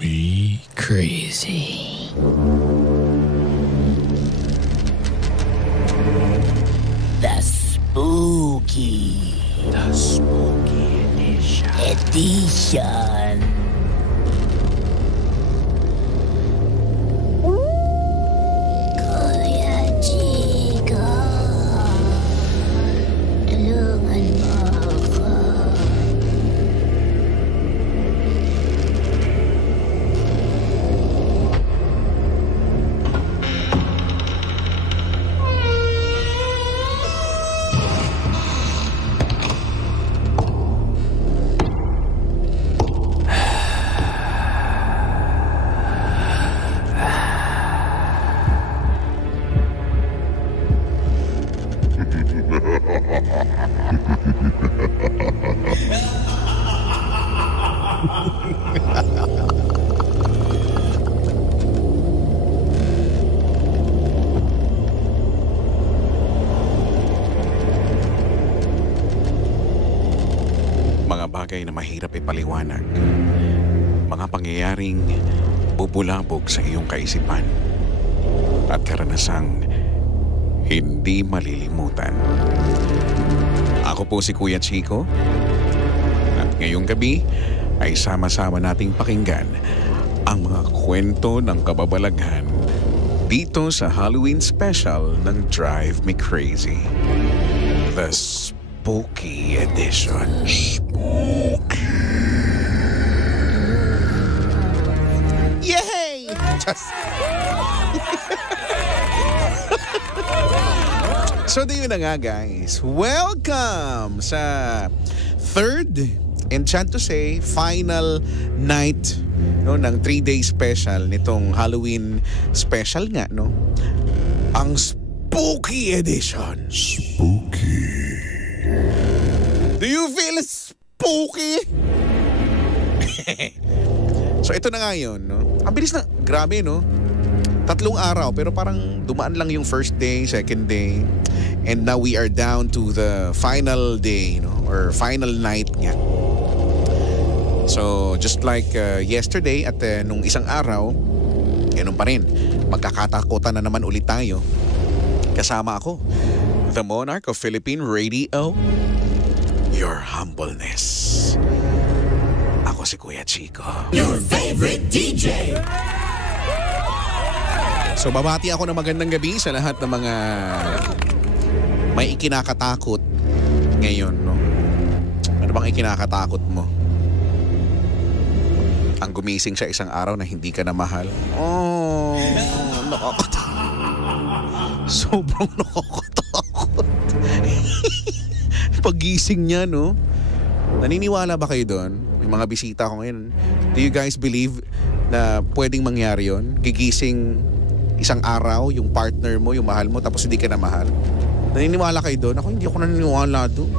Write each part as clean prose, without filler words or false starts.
me crazy. The Spooky Edition. Kuya Chico, tulungan mo ako. Mga bagay na mahirap ipaliwanag. Mga pangyayaring bubulabog sa iyong kaisipan at karanasang hindi malilimutan. Ako po si Kuya Chico at ngayong gabi ay sama-sama nating pakinggan ang mga kwento ng kababalaghan dito sa Halloween special ng Drive Me Crazy, The Spooky Edition. Yay! So, yun na nga guys. Welcome sa third and chant to say final night ng 3-day special nitong Halloween special nga, no? Ang Spooky Edition. Spooky. Do you feel spooky? So ito na nga yun, no? Ang bilis na, grabe, no? 3 araw pero parang dumaan lang yung first day, second day, and now we are down to the final day, no? Or final night nga. So just like yesterday at nung isang araw, ganun pa rin, magkakatakutan na naman ulit tayo. Kasama ako, the Monarch of Philippine Radio, your humbleness. Ako si Kuya Chico, Your favorite DJ. So babati ako ng magandang gabi sa lahat ng mga may ikinakatakot ngayon, no? Ano bang ikinakatakot mo? Ang gumising sa isang araw na hindi ka na mahal? Oh, nakakatakot. Sobrang nakakatakot. Paggising niya, no? Naniniwala ba kayo doon? May mga bisita ko ngayon. Do you guys believe na pwedeng mangyari yon? Gigising isang araw, yung partner mo, yung mahal mo, tapos hindi ka na mahal. Naniniwala kayo doon? Hindi ako naniniwala doon.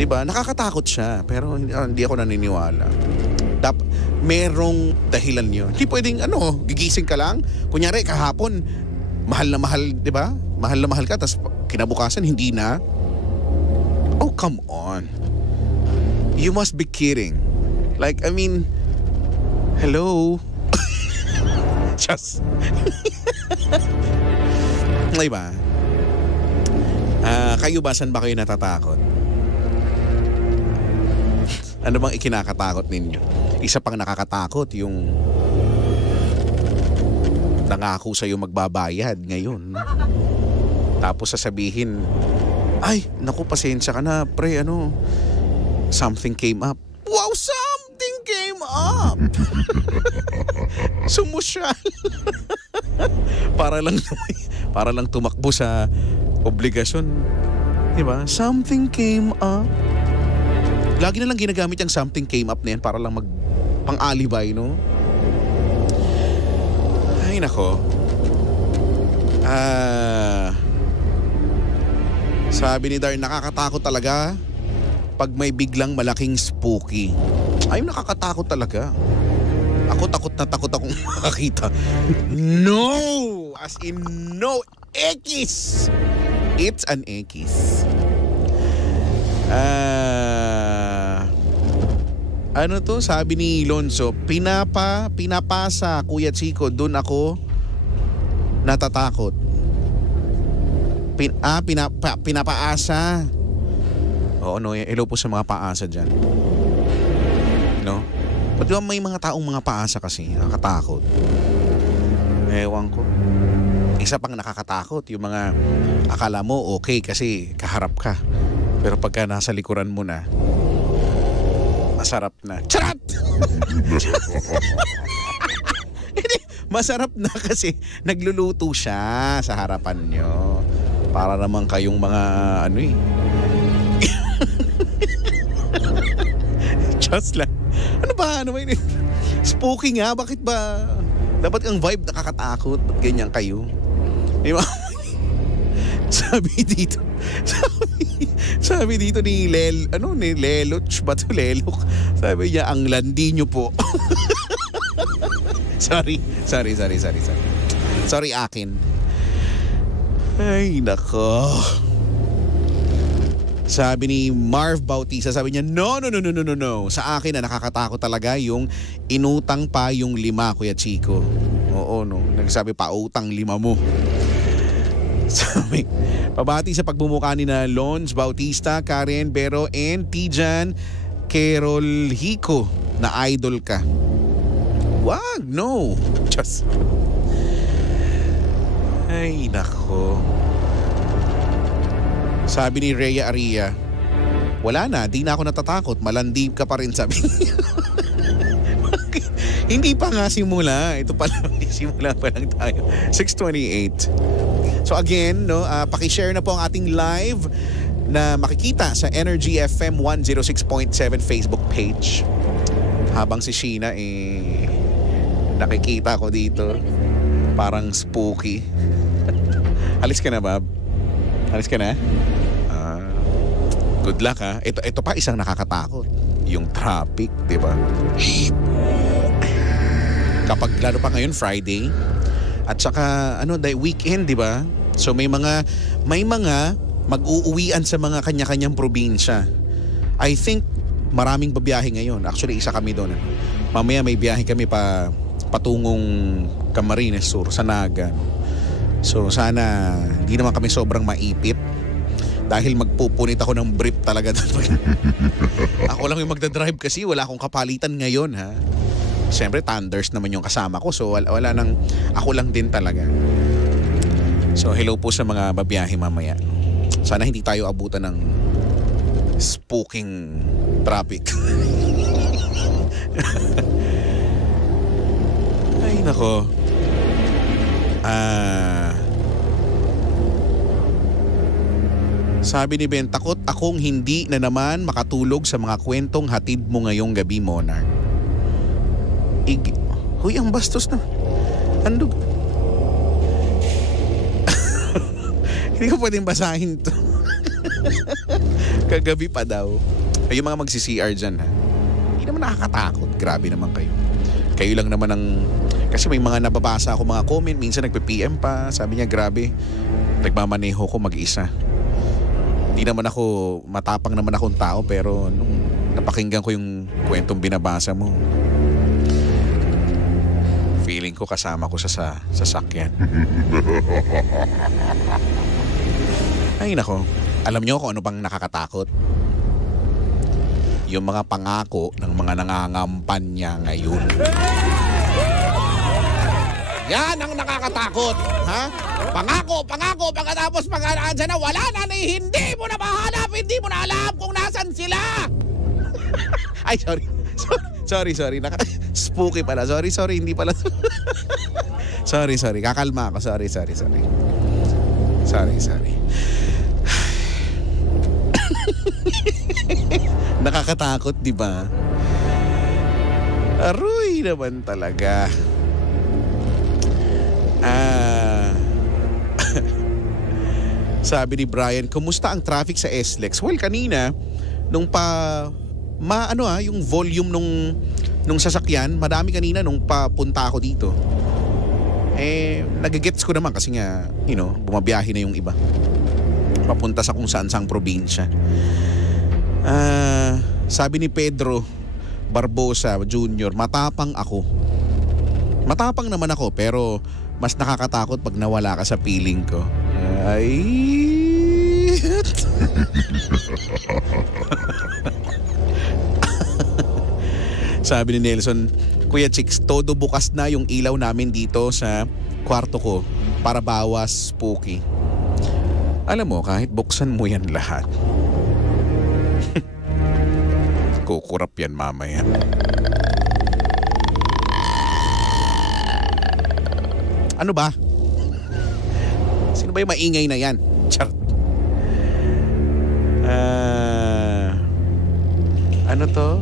Diba? Nakakatakot siya, pero hindi ako naniniwala. Merong dahilan yun. Hindi pwedeng, gigising ka lang. Kunyari, kahapon, mahal na mahal, diba? Mahal na mahal ka, tapos kinabukasan, hindi na. Oh, come on. You must be kidding. Like, I mean, hello? Just. Diba? Kayo ba, saan ba kayo natatakot? Ano bang ikinakatakot ninyo? Isa pang nakakatakot, yung nangako sa'yo magbabayad ngayon. Tapos sasabihin, ay, naku, pasensya ka na, pre, something came up. Wow, something came up! Sumusyal. para lang tumakbo sa obligasyon. Diba? Something came up. Lagi na lang ginagamit yung something came up na yan para lang pang-alibay, no? Ay, nako. Sabi ni Dar, nakakatakot talaga pag may biglang malaking spooky. Ay, nakakatakot talaga. Ako takot na takot akong makakita. No! As in, no! Ekis! It's an ekis. Ano to? Sabi ni Lonzo, pinapasa Kuya Chico, dun ako natatakot. Pinapaasa. Oo, no, hello po sa mga paasa dyan. No? Ba't di ba may mga taong mga paasa kasi, nakakatakot? Ewan ko. Isa pang nakakatakot, yung mga akala mo okay kasi kaharap ka. Pero pagka nasa likuran mo na, masarap na. Charat! Hindi, masarap na kasi nagluluto siya sa harapan nyo. Para naman kayong mga ano eh. Just lang. Ano ba? Spooky nga. Bakit ba? Dapat ang vibe nakakatakot. Ba't ganyan kayo? Diba? Sabi dito ni Leloch ba to? Lelok. Sabi niya, ang landi nyo po. Sorry, akin. Ay, nako. Sabi ni Marv Bautista, sabi niya, no. Sa akin na nakakatakot talaga yung inutang pa yung 5, Kuya Chico. Oo, no. Nagsabi pa, utang 5 mo. Sabi, pabati sa pagbumuka ni na Lons Bautista, Karen Bero, and Tijan Kerol Hico na idol ka. Wag, no. Just. Ay, nako. Sabi ni Rhea Aria, wala na, di na ako natatakot. Malandi ka pa rin, sabi niya. Hindi pa nga simula. Ito pa lang, simula pa lang tayo. 6:28. So again, no, paki-share na po ang ating live na makikita sa Energy FM 106.7 Facebook page. Habang si Sheena nakikita ko dito, parang spooky. Alis ka na, Bob? Alis ka na? Good luck, ha. Ito pa isang nakakatakot. Yung traffic, di ba? Kapag lalo pa ngayon Friday at saka weekend, di ba? So may mga mag-uuwian sa mga kanya-kanyang probinsya. I think maraming babiyahe ngayon. Actually, isa kami doon. Mamaya may biyahe kami patungong Camarines Sur, sa Naga. So sana hindi naman kami sobrang maipit. Dahil magpupunit ako ng brief talaga. Ako lang yung magdadrive kasi wala akong kapalitan ngayon, ha. Siyempre Thunders naman yung kasama ko, so wala nang, ako lang din talaga. So hello po sa mga babiyahe mamaya. Sana hindi tayo abutan ng spooking traffic. Ay nako. Sabi ni Ben, takot akong hindi na naman makatulog sa mga kwentong hatid mo ngayong gabi, Monarch. Huy, ang bastos na. Andog. Hindi ko pwedeng basahin to. Kagabi pa daw. Yung mga magsi-CR dyan, ha. Hindi naman nakakatakot. Grabe naman kayo. Kayo lang naman ang... Kasi may mga nababasa ako mga comment. Minsan nagpe-PM pa. Sabi niya, grabe. Nagmamaneho ko mag-isa. Hindi naman ako, matapang naman akong tao, pero nung napakinggan ko yung kwentong binabasa mo, feeling ko kasama ko sa sasakyan. Ay nako, alam niyo kung ano bang nakakatakot? Yung mga pangako ng mga nangangampanya ngayon. Yan ang nakakatakot, ha? Pangako, pagkatapos pag-aandyan na wala na, hindi mo na mahanap, hindi mo na alam kung nasan sila. Ay, sorry. Spooky pala. Sorry, hindi pala. sorry. Kakalma ako. Sorry. Nakakatakot, di ba? Aroy naman talaga. Sabi ni Brian, kumusta ang traffic sa SLEX? Well, kanina nung yung volume nung sasakyan, madami kanina nung papunta ako dito. Nagagets ko naman kasi nga, bumabiyahe na yung iba. Papunta sa kung saan-saang probinsya. Sabi ni Pedro, Barbosa Jr., matapang ako. Matapang naman ako pero mas nakakatakot pag nawala ka sa piling ko. Ay. Sabi ni Nelson, Kuya Chicks, todo bukas na yung ilaw namin dito sa kwarto ko para bawas spooky. Alam mo, kahit buksan mo yan lahat, kukurap yan mamaya. Ano ba? Sino ba yung maingay na yan? Char. Ano to?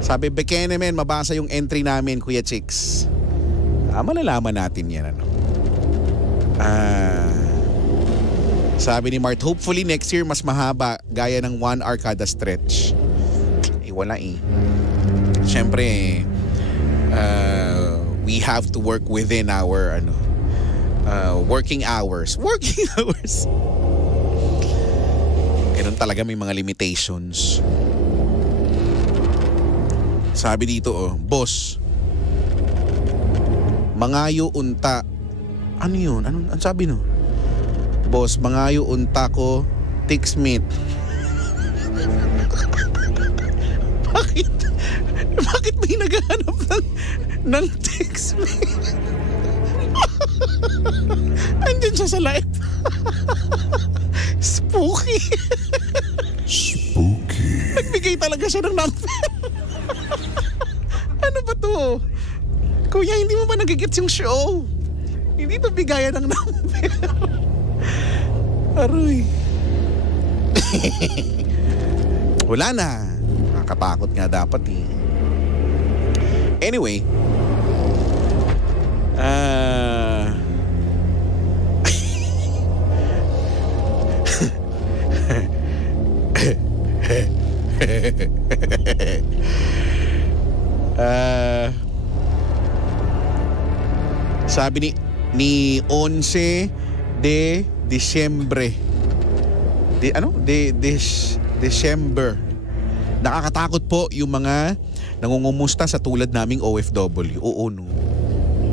Sabi, Bekenemen, mabasa yung entry namin, Kuya Chicks. Malalaman natin yan. Ano? Sabi ni Mart, hopefully next year mas mahaba, gaya ng 1 hour kada stretch. Wala eh. Siyempre, we have to work within our working hours. Working hours. Ganun talaga, may mga limitations. Sabi dito, boss, mangayo unta. Ano yun? Ano sabi no? Boss, mangayo unta ko, tiksmit. Bakit? Bakit may naghahanap ng tiksmit? Andyan siya sa live. Spooky. Spooky. Nagbigay talaga siya ng number. Ano ba to? Kuya, hindi mo ba nagigits yung show? Hindi to bigayan ng number. Aroy. Wala na. Nakakatakot nga dapat eh. Anyway. Sabi ni 11 de Disyembre. December. Nakakatakot po yung mga nangungumusta sa tulad naming OFW. Oo, no.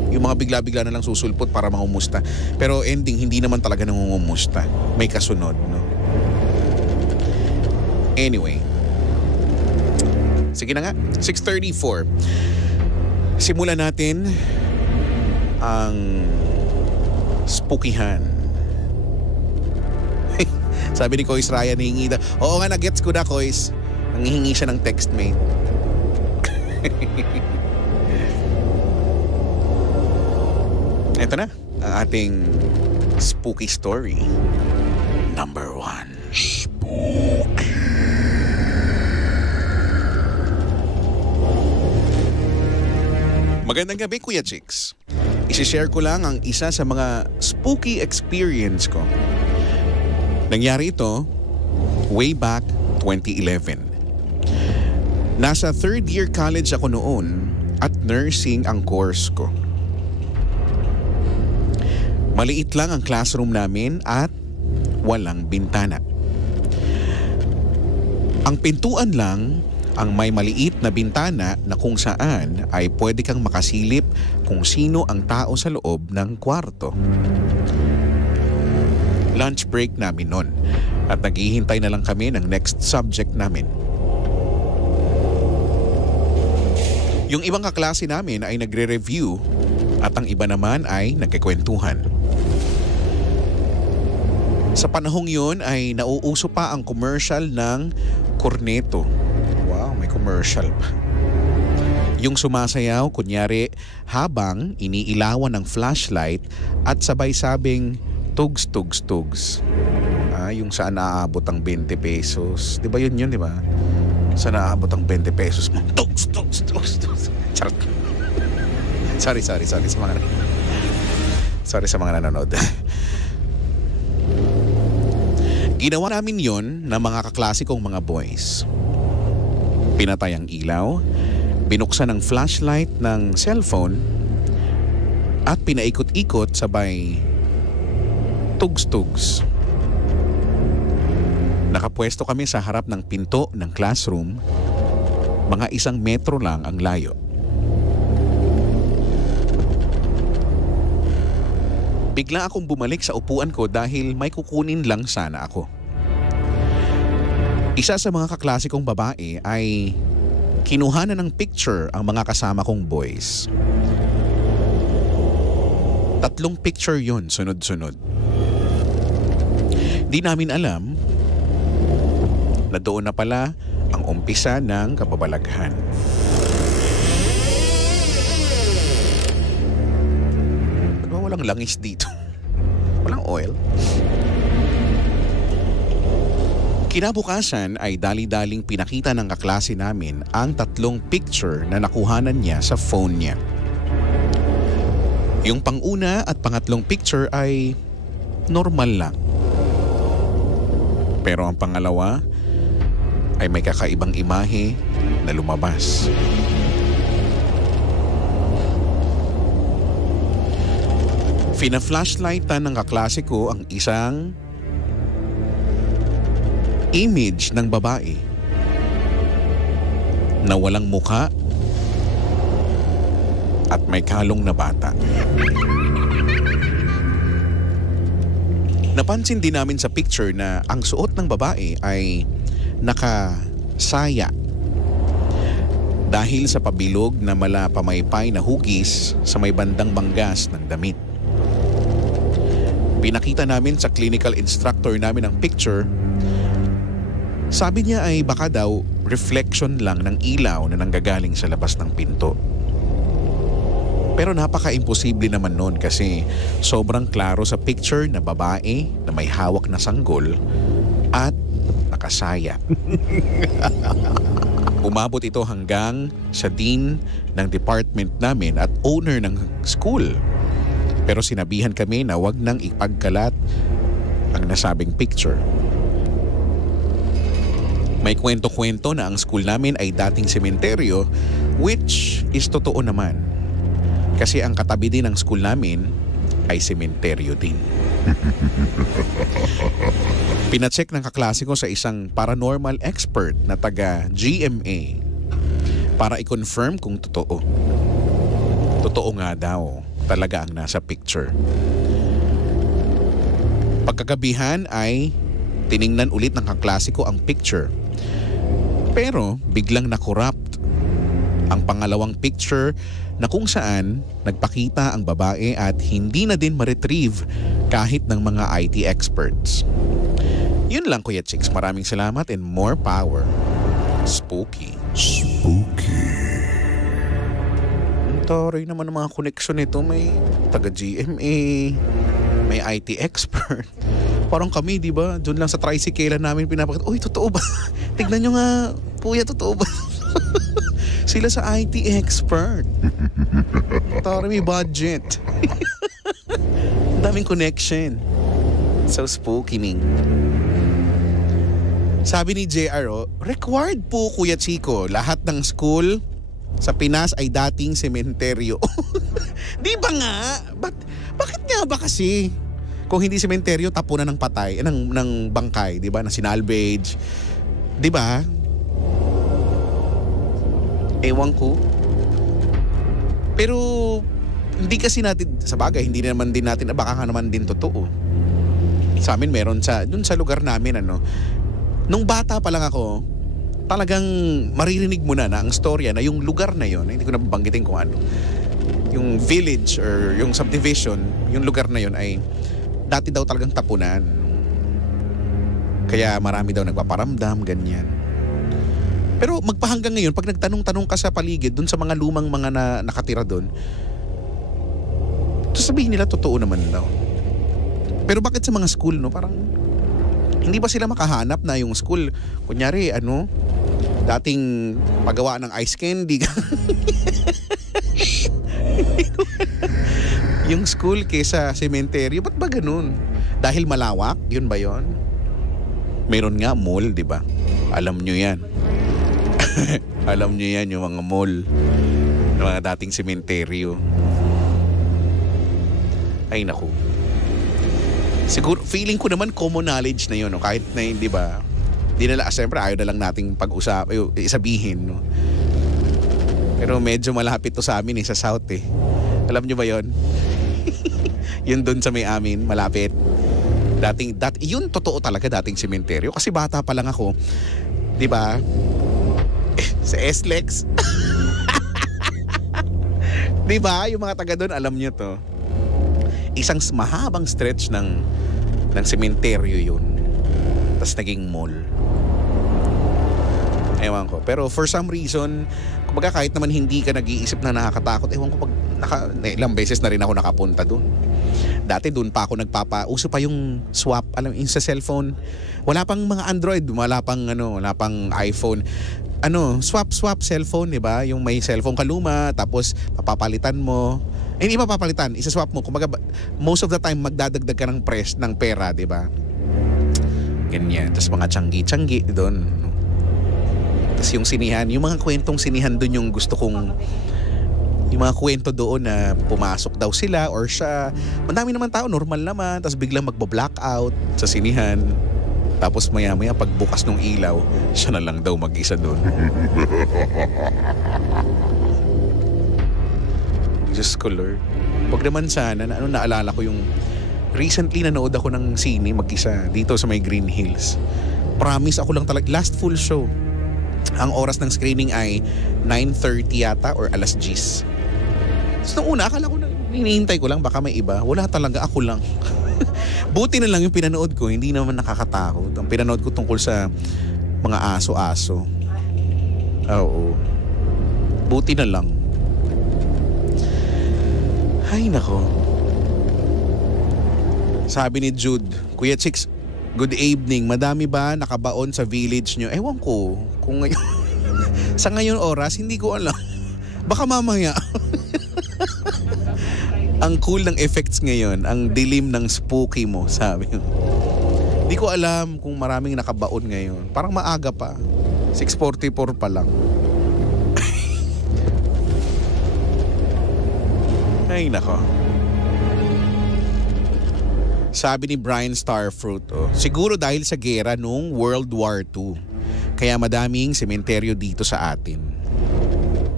Yung mga bigla-bigla na lang susulpot para mangumusta. Pero ending, hindi naman talaga nangungumusta. May kasunod, no? Anyway. Sige na nga. 6:34. Simulan natin ang spookyhan. Sabi ni Kois Ryan, hihingi daw. Oo nga, nagets ko na, Kois. Nanghihingi siya ng text mate. Ito na, ang ating spooky story. Number 1. Spooky. Magandang gabi, Kuya Chicks. Isishare ko lang ang isa sa mga spooky experience ko. Nangyari ito way back 2011. Nasa third year college ako noon at nursing ang course ko. Maliit lang ang classroom namin at walang bintana. Ang pintuan lang ang may maliit na bintana na kung saan ay pwede kang makasilip kung sino ang tao sa loob ng kwarto. Lunch break namin nun at naghihintay na lang kami ng next subject namin. Yung ibang kaklase namin ay nagre-review at ang iba naman ay nagkikwentuhan. Sa panahong yun ay nauuso pa ang commercial ng Cornetto. Wow, may commercial pa. Yung sumasayaw, kunyari, habang iniilawan ng flashlight at sabay sabing tugs, tugs, tugs. Yung saan naaabot ang 20 pesos. Di ba yun, di ba? Saan naaabot ang 20 pesos mo? Tugs, tugs, tugs, tugs. Charot. Sorry sa mga nanonood. Ginawa namin yon ng mga kaklase kong mga boys. Pinatay ang ilaw, binuksan ang flashlight ng cellphone, at pinaikot-ikot sabay tugs-tugs. Nakapwesto kami sa harap ng pinto ng classroom Mga 1 metro lang ang layo. Bigla akong bumalik sa upuan ko dahil may kukunin lang sana ako. Isa sa mga kaklase kong babae ay kinuha na ng picture ang mga kasama kong boys. 3 picture yun, sunod-sunod. Di namin alam na doon na pala ang umpisa ng kababalaghan. Ba't ba walang langis dito? Walang oil? Kinabukasan ay dali-daling pinakita ng kaklase namin ang 3 picture na nakuhanan niya sa phone niya. Yung pang-una at pangatlong picture ay normal lang. Pero ang pangalawa ay may kakaibang imahe na lumabas. Fina-flashlightan ng kaklase ko ang isang image ng babae na walang mukha at may kalong na bata. Napansin din namin sa picture na ang suot ng babae ay nakasaya dahil sa pabilog na mala pamaypay na hugis sa may bandang banggas ng damit. Pinakita namin sa clinical instructor namin ang picture. Sabi niya ay baka daw reflection lang ng ilaw na nanggagaling sa labas ng pinto. Pero napaka-imposible naman nun kasi sobrang klaro sa picture na babae na may hawak na sanggol at nakasaya. Umabot ito hanggang sa dean ng department namin at owner ng school. Pero sinabihan kami na wag nang ipagkalat ang nasabing picture. May kwento-kwento na ang school namin ay dating sementeryo, which is totoo naman. Kasi ang katabi din ng school namin ay sementeryo din. Pinacheck ng kaklase ko sa isang paranormal expert na taga GMA para i-confirm kung totoo. Totoo nga daw talaga ang nasa picture. Pagkagabihan ay tiningnan ulit ng kaklase ko ang picture. Pero biglang na-corrupt ang pangalawang picture na kung saan nagpakita ang babae at hindi na din ma-retrieve kahit ng mga IT experts. Yun lang Kuya Chicks. Maraming salamat and more power. Spooky. Spooky. Ang taray naman ng mga koneksyon nito. May taga-GMA, may IT expert. Parang kami, di ba? Doon lang sa tricycle namin pinapakita. Uy, totoo ba? Tignan nyo nga, Kuya, totoo ba? Sila sa IT expert. Tara, may budget. Daming connection. So spooky, Ning. Sabi ni JR, required po, Kuya Chico, lahat ng school sa Pinas ay dating sementeryo. Di ba nga? Bakit nga ba kasi? Kung hindi sementeryo, tapunan ng patay, ng bangkay, di ba? Na sinalvage. Di ba? Ewan ko. Pero hindi kasi natin, sa bagay, hindi naman din natin, baka nga naman din totoo. Sa amin meron dun sa lugar namin, nung bata pa lang ako, talagang maririnig mo na ang storya na yung lugar na yon, hindi ko na babanggitin kung ano, yung village or yung subdivision, yung lugar na yon ay dati daw talagang tapunan. Kaya marami daw nagpaparamdam, ganyan. Pero magpahanggang ngayon, pag nagtanong-tanong ka sa paligid, dun sa mga lumang mga nakatira dun, sabihin nila totoo naman daw. Pero bakit sa mga school, no? Parang, hindi ba sila makahanap na yung school, kunyari, dating paggawa ng ice candy. Yung school kesa sementeryo, ba't ba ganun? Dahil malawak, yun ba yun? Meron nga mall, di ba? Alam nyo yan. Alam nyo yan, yung mga mall ng mga dating sementeryo. Ay naku. Siguro, feeling ko naman common knowledge na yun, no? Kahit na hindi ba, di na lang, siyempre ayaw na lang nating sabihin, no? Pero medyo malapit to sa amin sa south eh. Alam nyo ba yon? Yun dun sa may amin, malapit. Yun totoo talaga dating sementeryo. Kasi bata pa lang ako. Di ba? Sa SLEX. Di ba? Yung mga taga doon, alam nyo to. Isang mahabang stretch ng sementeryo yun. Tapos naging mall. Ewan ko. Pero for some reason, kumbaga kahit naman hindi ka nag-iisip na nakakatakot, ewan ko pag ilang beses na rin ako nakapunta doon. Dati doon pa ako uso pa yung swap, alam yung sa cellphone. Wala pang mga Android, wala pang iPhone. Swap cellphone, 'di ba? Yung may cellphone ka luma, tapos papapalitan mo. Hindi papapalitan, isa-swap mo. Kumbaga most of the time magdadagdag ka ng pera, 'di ba? Ganyan. Tapos mga tiyanggi doon. Tapos yung sinihan, yung mga kwentong sinihan doon yung gusto kong, yung mga kwento doon na pumasok daw sila or siya. Madami naman tao, normal naman. Tapos biglang magbo-blackout sa sinihan. Tapos maya-maya pagbukas ng ilaw, siya na lang daw mag-isa doon. Diyos ko Lord. Wag naman sana, naalala ko yung recently nanood ako ng sine mag-isa dito sa may Green Hills. Promise ako lang talaga, last full show. Ang oras ng screening ay 9:30 yata or 10:00. So nung una, akala ko na hinihintay ko lang, baka may iba. Wala talaga, ako lang. Buti na lang yung pinanood ko, hindi naman nakakatakot. Ang pinanood ko tungkol sa mga aso-aso. Oo. Buti na lang. Ay nako. Sabi ni Jude, Kuya Chicks, good evening. Madami ba nakabaon sa village nyo? Ewan ko. Kung ngayon, sa ngayon oras, hindi ko alam. Baka mamaya. Ang cool ng effects ngayon, ang dilim ng spooky mo, sabi mo. Hindi ko alam kung maraming nakabaon ngayon. Parang maaga pa. 6:44 pa lang. Ay, nako. Sabi ni Brian Starfruit, siguro dahil sa gera nung World War II. Kaya madaming sementeryo dito sa atin.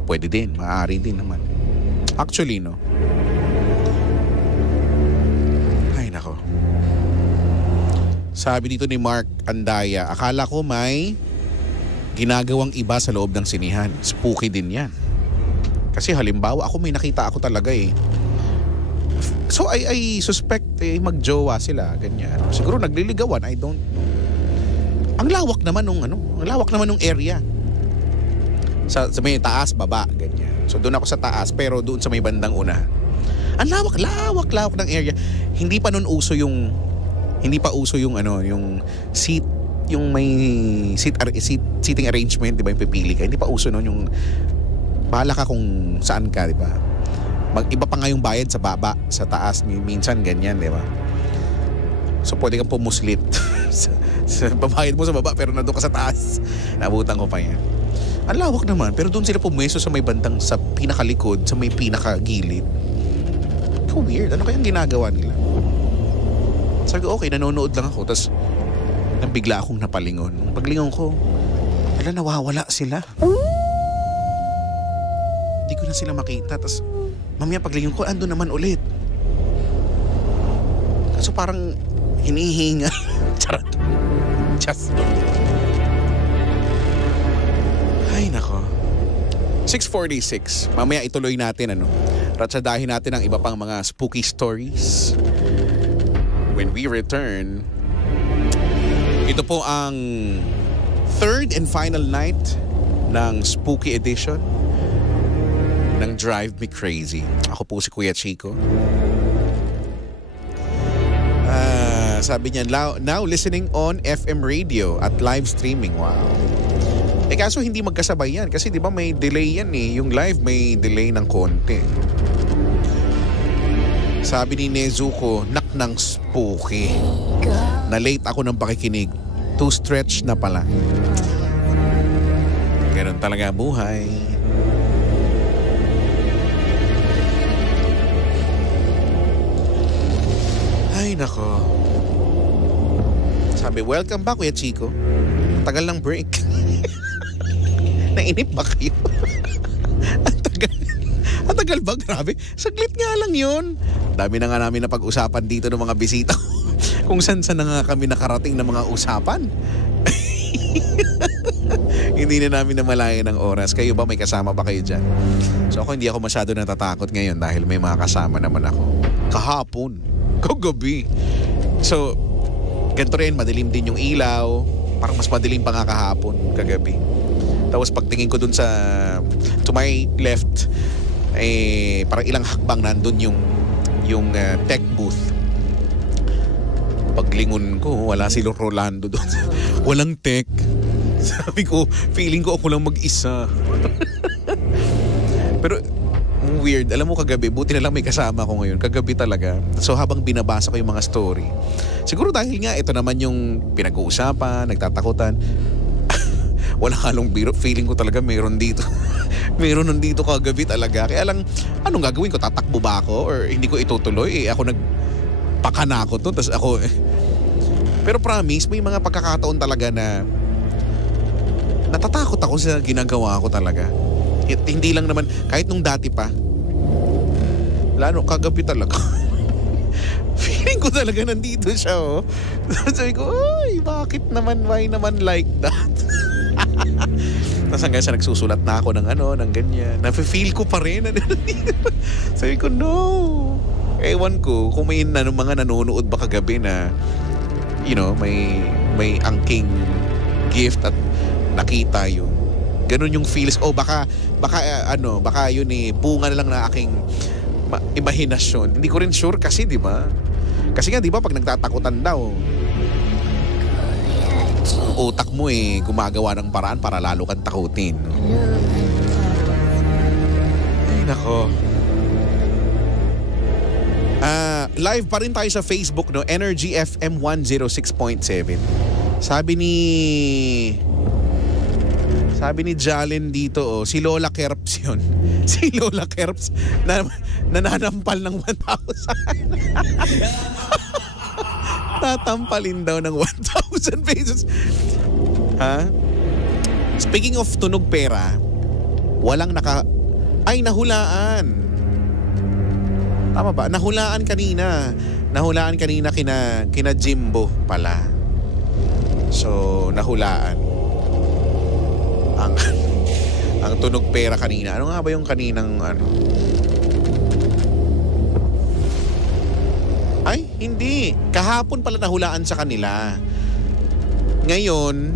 Pwede din, maaari din naman. Actually, no? Ay, nako. Sabi dito ni Mark Andaya, akala ko may ginagawang iba sa loob ng sinihan. Spooky din yan. Kasi halimbawa, may nakita ako talaga eh. So I suspect magjowa sila, ganyan. Siguro nagliligawan, I don't know. Ang lawak naman nung area. Sa may taas, baba, ganyan. So doon ako sa taas, pero doon sa may bandang una. Ang lawak ng area. Hindi pa uso yung seat, yung may seating arrangement, 'di ba, yung pipili ka. Hindi pa uso noon yung bahala ka kung saan ka, 'di ba? Iba pa nga yung bayad sa baba, sa taas, minsan ganyan, 'di ba? So pwede kang pumuslit. Babayad mo sa baba pero nandoon ka sa taas. Nabutan ko pa yan. Ang lawak naman, pero doon sila pumwesto sa may bandang, sa pinakalikod, sa may pinakagilid. Ikaw weird, ano kayang ginagawa nila? Sabi ko, okay, nanonood lang ako, tapos bigla akong napalingon. Paglingon ko, nawawala sila. Hindi ko na sila makita, tapos mamaya paglingon ko, ando naman ulit. So parang hinihinga. Charot. Just. Ay, nako. 6:46. Mamaya ituloy natin, ratsadahin natin ang iba pang mga spooky stories. When we return, ito po ang third and final night ng spooky edition ng Drive Me Crazy. Ako po si Kuya Chico. Sabi niya, now listening on FM radio at live streaming. Wow. Kaso hindi magkasabay yan. Kasi di ba may delay yan eh. Yung live may delay ng konti. Sabi ni Nezuko, nak ng spooky. Na-late ako ng pakikinig. Too stretch na pala. Ganun talaga buhay. Ay, nako. Sabi, welcome back, Kuya Chico. Tagal ng break. Nainip ba kayo? Tagal ba? Grabe. Saglit nga lang yun. Dami na nga namin napag-usapan dito ng mga bisita ko. Kung saan na nga kami nakarating ng mga usapan. Hindi na namin namalayan ng oras. Kayo ba, may kasama ba kayo dyan? So ako hindi ako masyado natatakot ngayon dahil may mga kasama naman ako. Kahapon. Kagabi. So, ganito rin, madilim din yung ilaw. Parang mas madilim pa nga kahapon, kagabi. Tapos pagtingin ko dun sa to my left, parang ilang hakbang nandun yung tech booth. Paglingon ko, wala si Rolando doon. Walang tech. Sabi ko, feeling ko ako lang mag-isa. Pero weird. Alam mo kagabi, buti na lang may kasama ko ngayon. Kagabi talaga. So habang binabasa ko yung mga story, siguro dahil nga ito naman yung pinag-uusapan, nagtatakutan. Wala halong biro. Feeling ko talaga mayroon dito. Mayroon nandito kagabi talaga. Kaya lang, anong gagawin ko? Tatakbo ba ako? Or hindi ko itutuloy? Ako nagpakanakot to. Tapos ako Pero promise, may mga pagkakataon talaga na natatakot ako sa ginagawa ko talaga. Hindi lang naman, kahit nung dati pa. Lalo, kagabi talaga. Feeling ko talaga nandito siya, oh. Sabi ko, ay, bakit naman, why naman like that? Tapos hanggang sa nagsusulat na ako ng ganyan. Nafe-feel ko pa rin. Sabi ko, no. Ewan ko, kung may mga nanonood ba kagabi na, may angking gift at nakita yun. Ganun yung feels. Baka yun bunga na lang na aking imahinasyon. Hindi ko rin sure kasi, di ba? Kasi nga, di ba, pag nagtatakutan daw, utak mo gumagawa ng paraan para lalo kang takutin. Ay, nako. Live pa rin tayo sa Facebook, no? Energy FM 106.7. Sabi ni Jalen dito, si Lola Kerps yun. Si Lola Kerps na nananampal ng 1,000. Tatampalin daw ng 1,000 pesos. Ha? Speaking of tunog pera, nahulaan. Tama ba? Nahulaan kanina kina Jimbo pala. So, nahulaan. Ang tunog pera kanina. Ano nga ba yung kaninang Ay, hindi. Kahapon pala nahulaan sa kanila. Ngayon,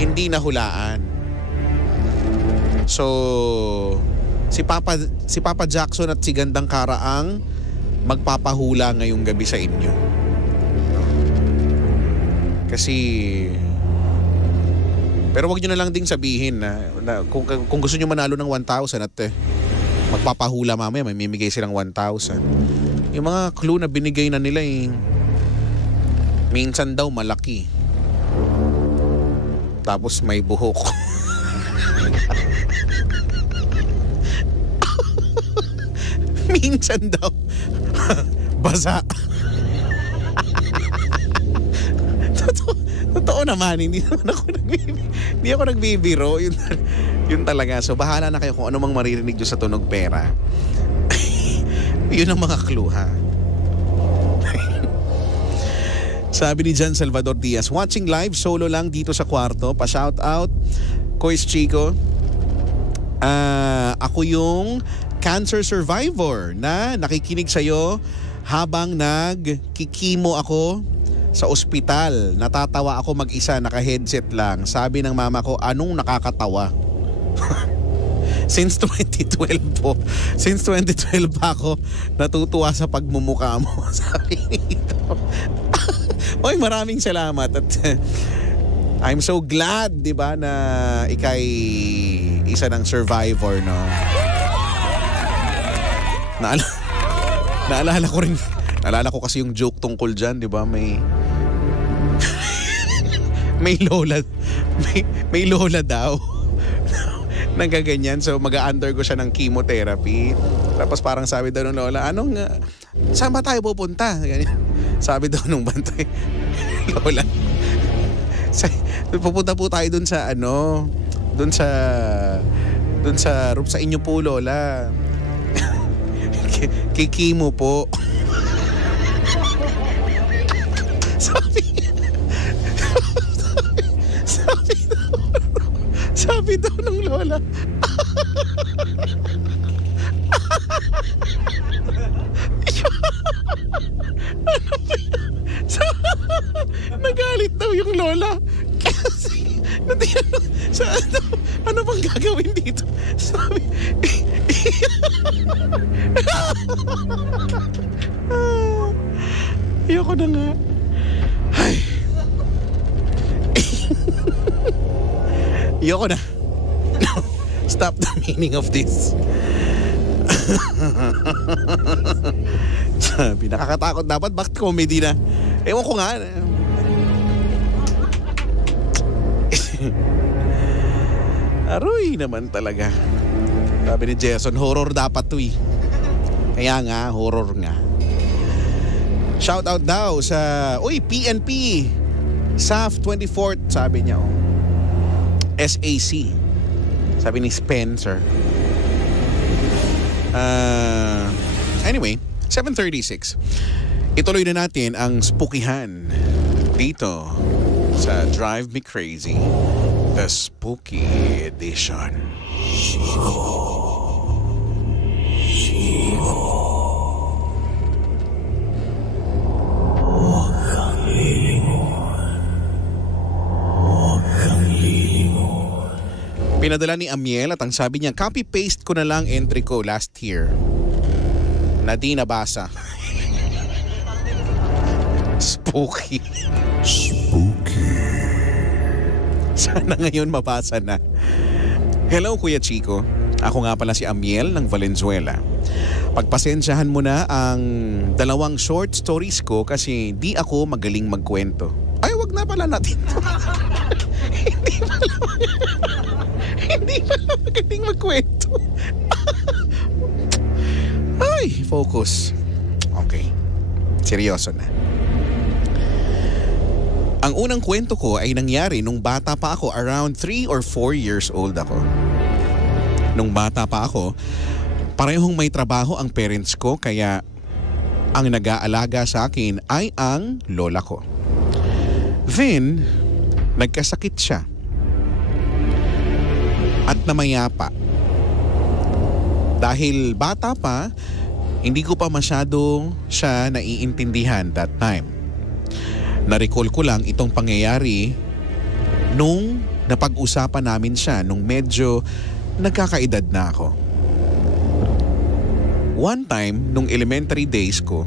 hindi nahulaan. So, si Papa Jackson at si Gandang Kara ang magpapahula ngayong gabi sa inyo. Kasi pero wag nyo na lang ding sabihin na kung gusto nyo manalo ng 1,000 at magpapahula mamaya, may mimigay silang 1,000. Yung mga clue na binigay na nila minsan daw malaki. Tapos may buhok. Minsan daw basa. Totoo naman, hindi ako nagbibiro. Yun talaga. So bahala na kayo kung ano mang maririnig nyo sa tunog pera. Yun ang mga clue, ha? Sabi ni Jan Salvador Diaz, watching live, solo lang dito sa kwarto. Pa-shout out, Kois Chico. Ako yung cancer survivor na nakikinig sa'yo habang nagkikimo ako sa ospital. Natatawa ako mag-isa, naka-headset lang. Sabi ng mama ko, anong nakakatawa? Since 2012 po. Since 2012 pa ako natutuwa sa pagmumukha mo. Sabi nito. Oy, maraming salamat. At I'm so glad, di ba, na ikay isa ng survivor, no? Naalala ko kasi yung joke tungkol dyan, di ba? May lola daw. Nagaganyan. So mag-undergo siya ng chemotherapy. Tapos parang sabi daw ng lola, saan ba tayo pupunta? Sabi daw nung bantay, lola, pupunta po tayo dun sa Doon sa roof sa inyo po, Lola. Kikimo po. Sabi daw ng Lola. Nagalit daw yung Lola. Kasi, ano bang gagawin dito? Sabi, ayoko na nga. Ay. Ayoko na. Stop the meaning of this. Sabi, nakakatakot dapat. Bakit comedy na? Ewan ko nga. Aroy naman talaga. Sabi ni Jason, horror dapat to eh. Kaya nga, horror nga. Shout out daw sa, PNP. SAF 24th, sabi niya. SAC. Sabi ni Spencer. Anyway, 7:36. Ituloy na natin ang spookihan dito sa Drive Me Crazy, the Spooky Edition. Pinadala ni Amiel at ang sabi niya, copy-paste ko na lang entry ko last year na di nabasa. Spooky. Spooky. Sana ngayon mabasa na. Hello Kuya Chico. Ako nga pala si Amiel ng Valenzuela. Pagpasensyahan mo na ang 2 short stories ko kasi di ako magaling magkwento. Ay, wag na pala natin. Hindi pala magaling magkwento. Ay, focus. Okay. Seryoso na. Ang unang kwento ko ay nangyari nung bata pa ako, around 3 or 4 years old ako. Nung bata pa ako, parehong may trabaho ang parents ko kaya ang nag-aalaga sa akin ay ang lola ko. Then, nagkasakit siya. At namayapa. Dahil bata pa, hindi ko pa masyado siya naiintindihan that time. Na-recall ko lang itong pangyayari nung napag-usapan namin siya nung medyo nagkakaedad na ako. One time, nung elementary days ko,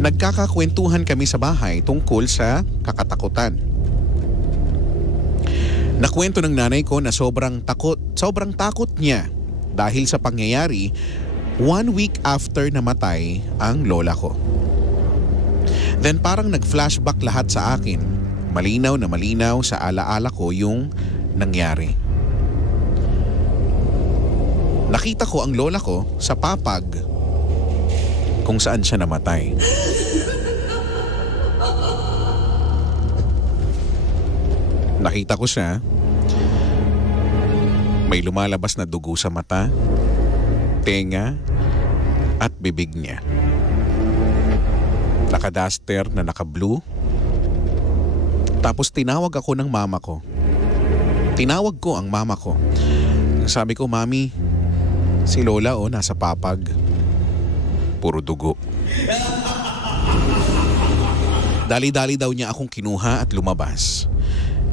nagkakakwentuhan kami sa bahay tungkol sa kakatakutan. Nakwento ng nanay ko na sobrang takot niya dahil sa pangyayari 1 week after namatay ang lola ko. Then parang nag-flashback lahat sa akin. Malinaw na malinaw sa alaala ko yung nangyari. Nakita ko ang lola ko sa papag kung saan siya namatay. Nakita ko siya. May lumalabas na dugo sa mata, tenga, at bibig niya. Naka-duster na naka-blue. Tapos tinawag ako ng mama ko. Tinawag ko ang mama ko. Sabi ko, Mami, si Lola nasa papag. Puro dugo. Dali-dali daw niya akong kinuha at lumabas.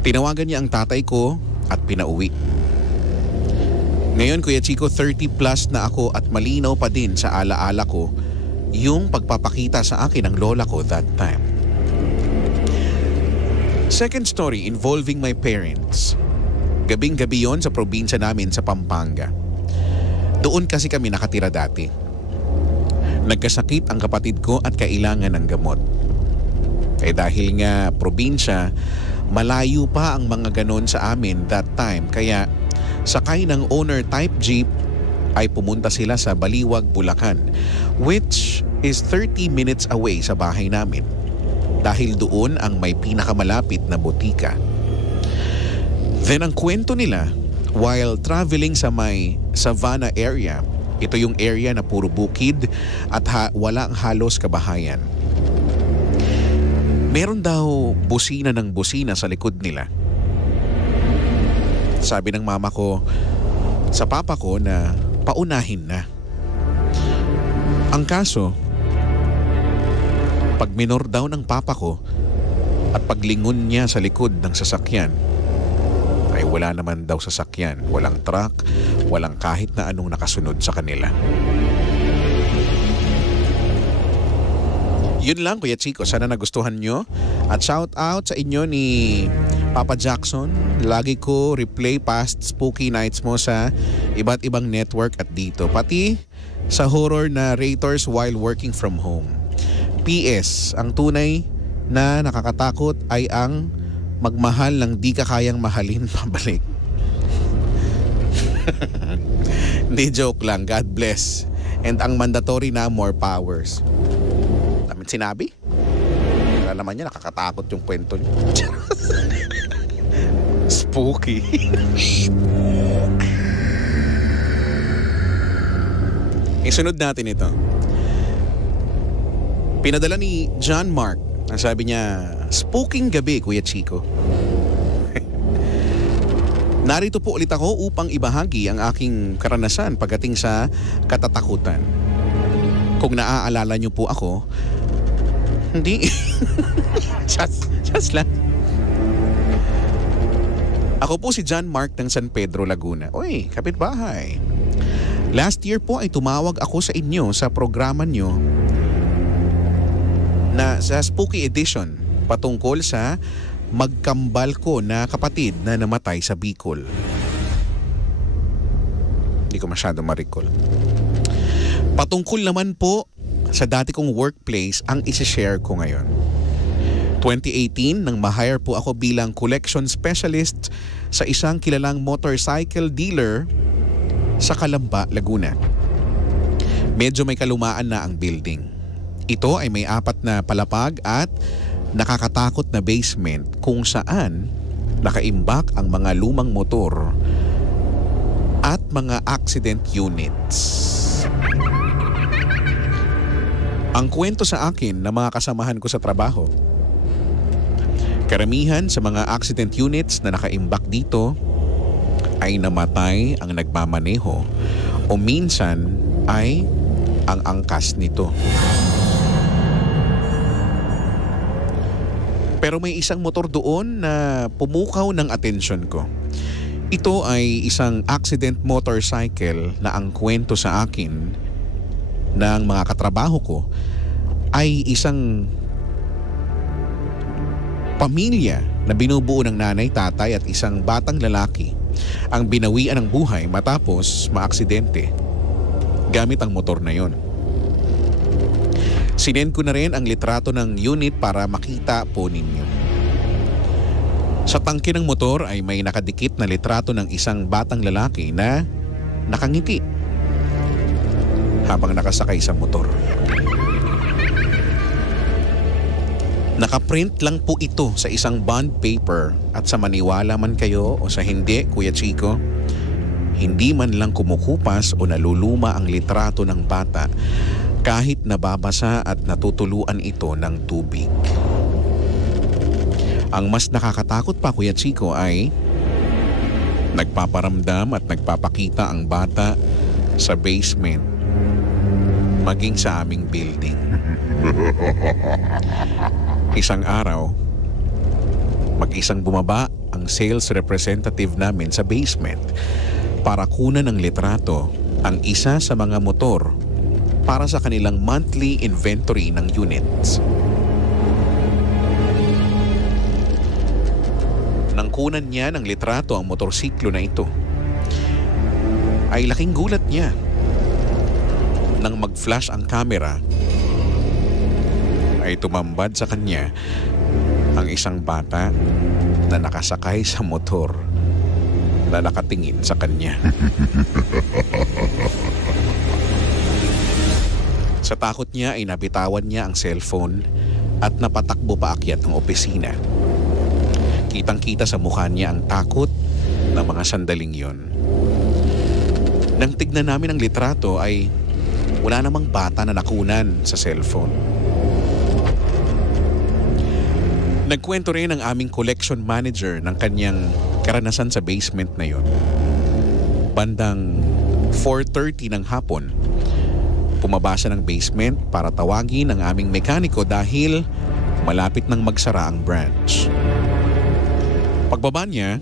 Tinawagan niya ang tatay ko at pinauwi. Ngayon, Kuya Chico, 30 plus na ako at malinaw pa din sa alaala ko yung pagpapakita sa akin ng lola ko that time. Second story involving my parents. Gabing-gabi yon sa probinsya namin sa Pampanga. Doon kasi kami nakatira dati. Nagkasakit ang kapatid ko at kailangan ng gamot. Dahil nga probinsya, malayo pa ang mga ganon sa amin that time. Kaya sakay ng owner type jeep ay pumunta sila sa Baliwag, Bulacan, which is 30 minutes away sa bahay namin. Dahil doon ang may pinakamalapit na botika. Then ang kwento nila, while traveling sa may Savannah area, ito yung area na puro bukid at walang halos kabahayan. Meron daw busina ng busina sa likod nila. Sabi ng mama ko sa papa ko na paunahin na. Ang kaso, pag minor daw ng papa ko at paglingon niya sa likod ng sasakyan, ay wala naman daw sasakyan, walang truck, walang kahit na anong nakasunod sa kanila. Yun lang Kuya Chico, sana nagustuhan nyo. At shout out sa inyo ni Papa Jackson. Lagi ko replay past spooky nights mo sa iba't ibang network at dito. Pati sa horror narrators while working from home. PS, ang tunay na nakakatakot ay ang magmahal ng di ka kayang mahalin pabalik. Hindi, joke lang. God bless. And ang mandatory na more powers. Namin sinabi? Wala naman niya, nakakatakot yung kwento niya. Spooky. Isunod natin ito. Pinadala ni John Mark. Ang sabi niya, spooking gabi, Kuya Chico. Narito po ulit ako upang ibahagi ang aking karanasan pagdating sa katatakutan. Kung naaalala niyo po ako, hindi. just lang. Ako po si John Mark ng San Pedro, Laguna. Uy, kapitbahay. Last year po ay tumawag ako sa inyo sa programa nyo na sa Spooky Edition patungkol sa magkambal ko na kapatid na namatay sa Bicol. Hindi ko masyado ma-recall. Patungkol naman po sa dati kong workplace ang isi-share ko ngayon. 2018 nang ma-hire po ako bilang collection specialist sa isang kilalang motorcycle dealer sa Calamba, Laguna. Medyo may kalumaan na ang building. Ito ay may 4 na palapag at nakakatakot na basement kung saan nakaimbak ang mga lumang motor at mga accident units. Ang kwento sa akin ng mga kasamahan ko sa trabaho, karamihan sa mga accident units na nakaimbak dito ay namatay ang nagmamaneho o minsan ay ang angkas nito. Pero may isang motor doon na pumukaw ng atensyon ko. Ito ay isang accident motorcycle na ang kwento sa akin ng mga katrabaho ko ay isang pamilya na binubuo ng nanay, tatay at isang batang lalaki ang binawian ng buhay matapos maaksidente gamit ang motor na yon. Sinend ko na rin ang litrato ng unit para makita po ninyo. Sa tangke ng motor ay may nakadikit na litrato ng isang batang lalaki na nakangiti habang nakasakay sa motor. Nakaprint lang po ito sa isang bond paper at sa maniwala man kayo o sa hindi, Kuya Chico, hindi man lang kumukupas o naluluma ang litrato ng bata kahit nababasa at natutuluan ito ng tubig. Ang mas nakakatakot pa, Kuya Chico, ay nagpaparamdam at nagpapakita ang bata sa basement maging sa aming building. Isang araw, mag-isang bumaba ang sales representative namin sa basement para kunan ng litrato ang isa sa mga motor para sa kanilang monthly inventory ng units. Nang kunan niya ng litrato ang motorsiklo na ito, ay laking gulat niya nang mag-flash ang camera ay tumambad sa kanya ang isang bata na nakasakay sa motor na nakatingin sa kanya. Sa takot niya ay nabitawan niya ang cellphone at napatakbo paakyat ng opisina. Kitang-kita sa mukha niya ang takot na mga sandaling yon. Nang tignan namin ang litrato ay wala namang bata na nakunan sa cellphone. Nagkwento rin ang aming collection manager ng kanyang karanasan sa basement na yon. Bandang 4:30 ng hapon, pumaba siya ng basement para tawagin ang aming mekaniko dahil malapit nang magsara ang branch. Pagbaba niya,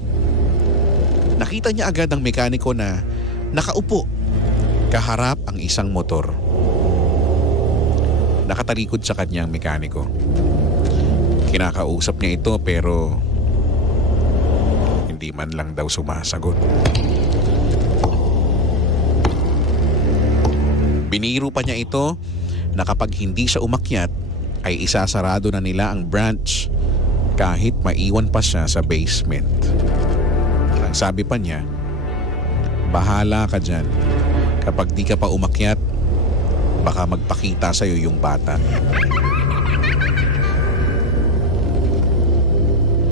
nakita niya agad ang mekaniko na nakaupo kaharap ang isang motor. Nakatalikod sa kanyang mekaniko. Kinakausap niya ito pero hindi man lang daw sumasagot. Biniro pa niya ito na kapag hindi siya umakyat ay isasarado na nila ang branch kahit maiwan pa siya sa basement. Ang sabi pa niya, bahala ka dyan. Kapag di ka pa umakyat, baka magpakita sa'yo yung bata.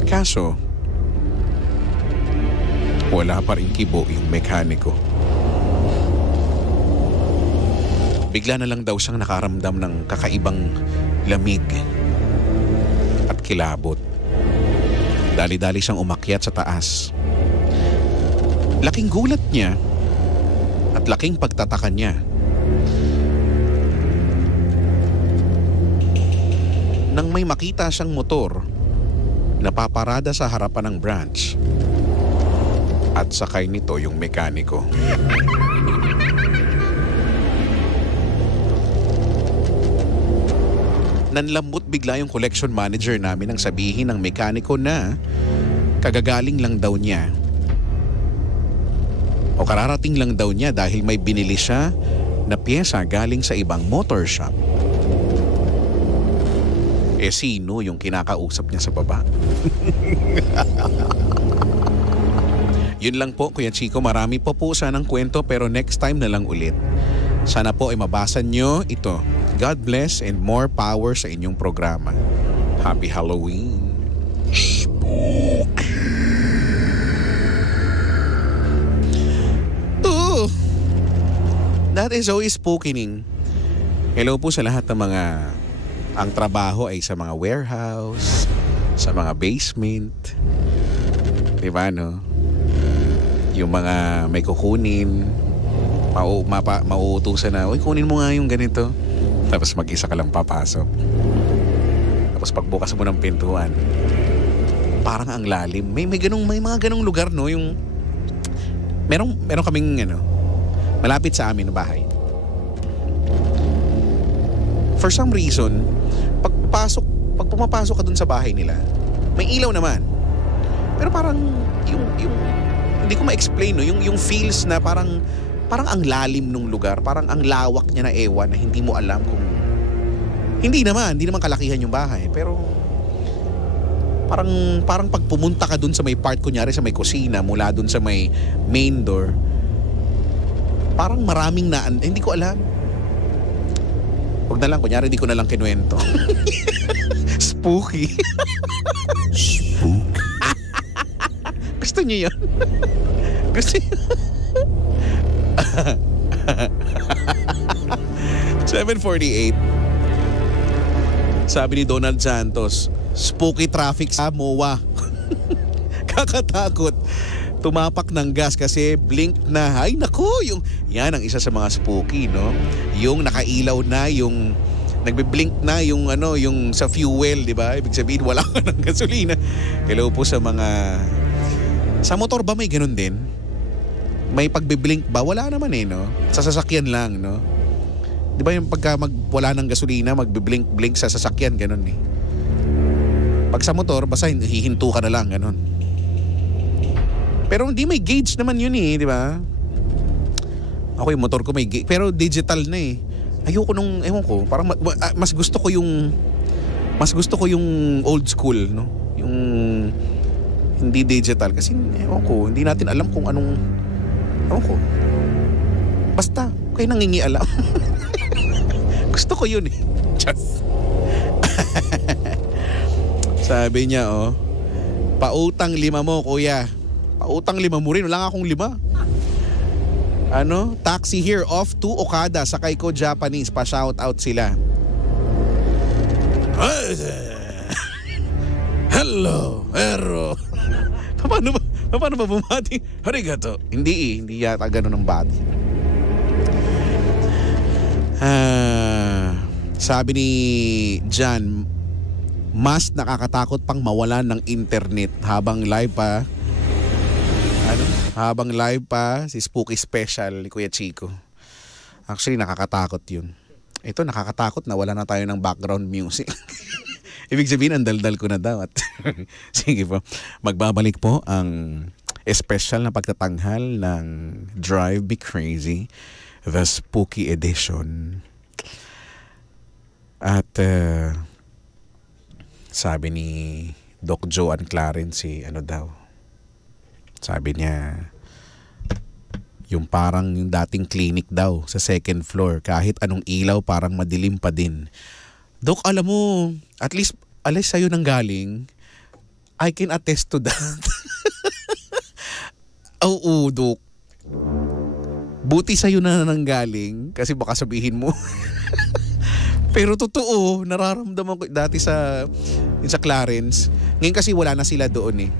Kaso, wala pa rin kibo yung mekaniko. Bigla na lang daw siyang nakaramdam ng kakaibang lamig at kilabot. Dali-dali siyang umakyat sa taas. Laking gulat niya at laking pagtataka niya nang may makita siyang motor na paparada sa harapan ng branch at sakay nito yung mekaniko. Nanlambot bigla yung collection manager namin nang sabihin ng mekaniko na kagagaling lang daw niya o kararating lang daw niya dahil may binili siya na pyesa galing sa ibang motor shop. Sino yung kinakausap niya sa baba? Yun lang po, Kuya Chico. Marami po sanang kwento pero next time na lang ulit. Sana po ay mabasa nyo ito. God bless and more power sa inyong programa. Happy Halloween. Spooky. Ooh, that is always spooking. Hello po sa lahat ng mga ang trabaho ay sa mga warehouse, sa mga basement. Diba, no? Yung mga may kukunin, mauutusan na, uy, kunin mo nga yung ganito. Tapos mag-isa ka lang papasok. Tapos pagbukas mo ng pintuan, parang ang lalim. May mga ganong lugar, no? Yung meron kaming malapit sa amin na bahay. For some reason, pag pumapasok ka dun sa bahay nila, may ilaw naman. Pero parang yung hindi ko ma-explain, no? Yung feels na parang ang lalim nung lugar, parang ang lawak niya na ewan na hindi mo alam kung hindi naman kalakihan yung bahay, pero parang pag pumunta ka dun sa may part, kunyari sa may kusina, mula dun sa may main door, parang maraming hindi ko alam. Huwag na lang, kunyari di ko na lang kinuwento. Spooky. Spooky. Gusto niyo yun? Gusto niyo? 7:48. Sabi ni Donald Santos, spooky traffic sa MOA. Kakatakot. Tumapak ng gas kasi blink na. Ay naku, yan ang isa sa mga spooky, no? Yung nakailaw na, yung nagbe-blink na yung sa fuel, di ba? Ibig sabihin wala ka ng gasolina. Hello po sa mga sa motor ba may ganun din? May pagbe-blink ba? Wala naman no? Sa sasakyan lang, no? Di ba yung pagka wala ng gasolina, magbe-blink sa sasakyan, ganun eh. Pag sa motor, basta hihinto ka na lang, ganun. Pero hindi may gauge naman yun eh, di ba? Ako yung motor ko may gauge, pero digital na eh. Ayoko nung, ewan ko, parang mas gusto ko yung old school, no? Yung hindi digital kasi ewan ko, hindi natin alam kung anong, ewan ko. Basta, kayo nangingialam. Gusto ko yun eh. Just. Sabi niya, pautang 5 mo, kuya. Pautang 5 mo rin. Wala nga akong 5. Taxi here off to Okada. Sakay ko Japanese. Pa-shout out sila. Hello, Ero. Paano ba bumati? Arigato. Hindi yata ganun ang bati. Sabi ni Jan, mas nakakatakot pang mawalan ng internet habang live pa. Habang live pa si Spooky Special ni Kuya Chico. Actually, nakakatakot yun. Ito, nakakatakot na wala na tayo ng background music. Ibig sabihin, ang daldal ko na daw. At sige po, magbabalik po ang special na pagtatanghal ng Drive Me Crazy, the Spooky Edition. At sabi ni Doc Joanne Clarence, sabi niya, yung parang yung dating clinic daw sa second floor, kahit anong ilaw parang madilim pa din. Doc, alam mo, at least sa'yo nang galing, I can attest to that. Oo, Doc. Buti sa'yo na nanggaling kasi baka sabihin mo. Pero totoo, nararamdaman ko dati sa Clarence. Ngayon kasi wala na sila doon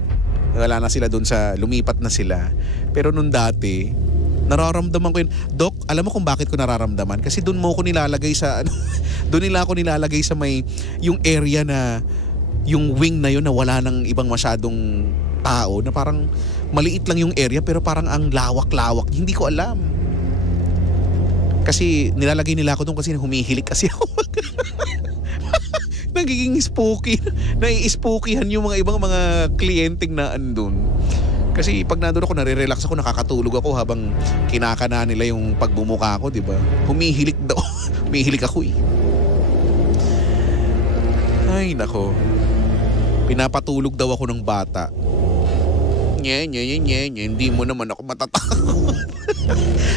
Wala na sila doon lumipat na sila. Pero nung dati, nararamdaman ko yun. Doc, alam mo kung bakit ko nararamdaman? Kasi doon mo ko nilalagay sa, doon nila ako nilalagay sa yung area na, yung wing na yun na wala nang ibang masyadong tao, na parang maliit lang yung area pero parang ang lawak-lawak. Hindi ko alam. Kasi nilalagay nila ako doon kasi humihilik kasi ako. Nagiging spooky. Nai-spookyhan yung mga ibang mga kliyenteng na andun. Kasi pag nandun ako, nare-relax ako, nakakatulog ako habang kinakana nila yung pagbumuka ko, di ba? Humihilik daw. Humihilik ako Ay, nako. Pinapatulog daw ako ng bata. Nye. Hindi mo naman ako matatakot.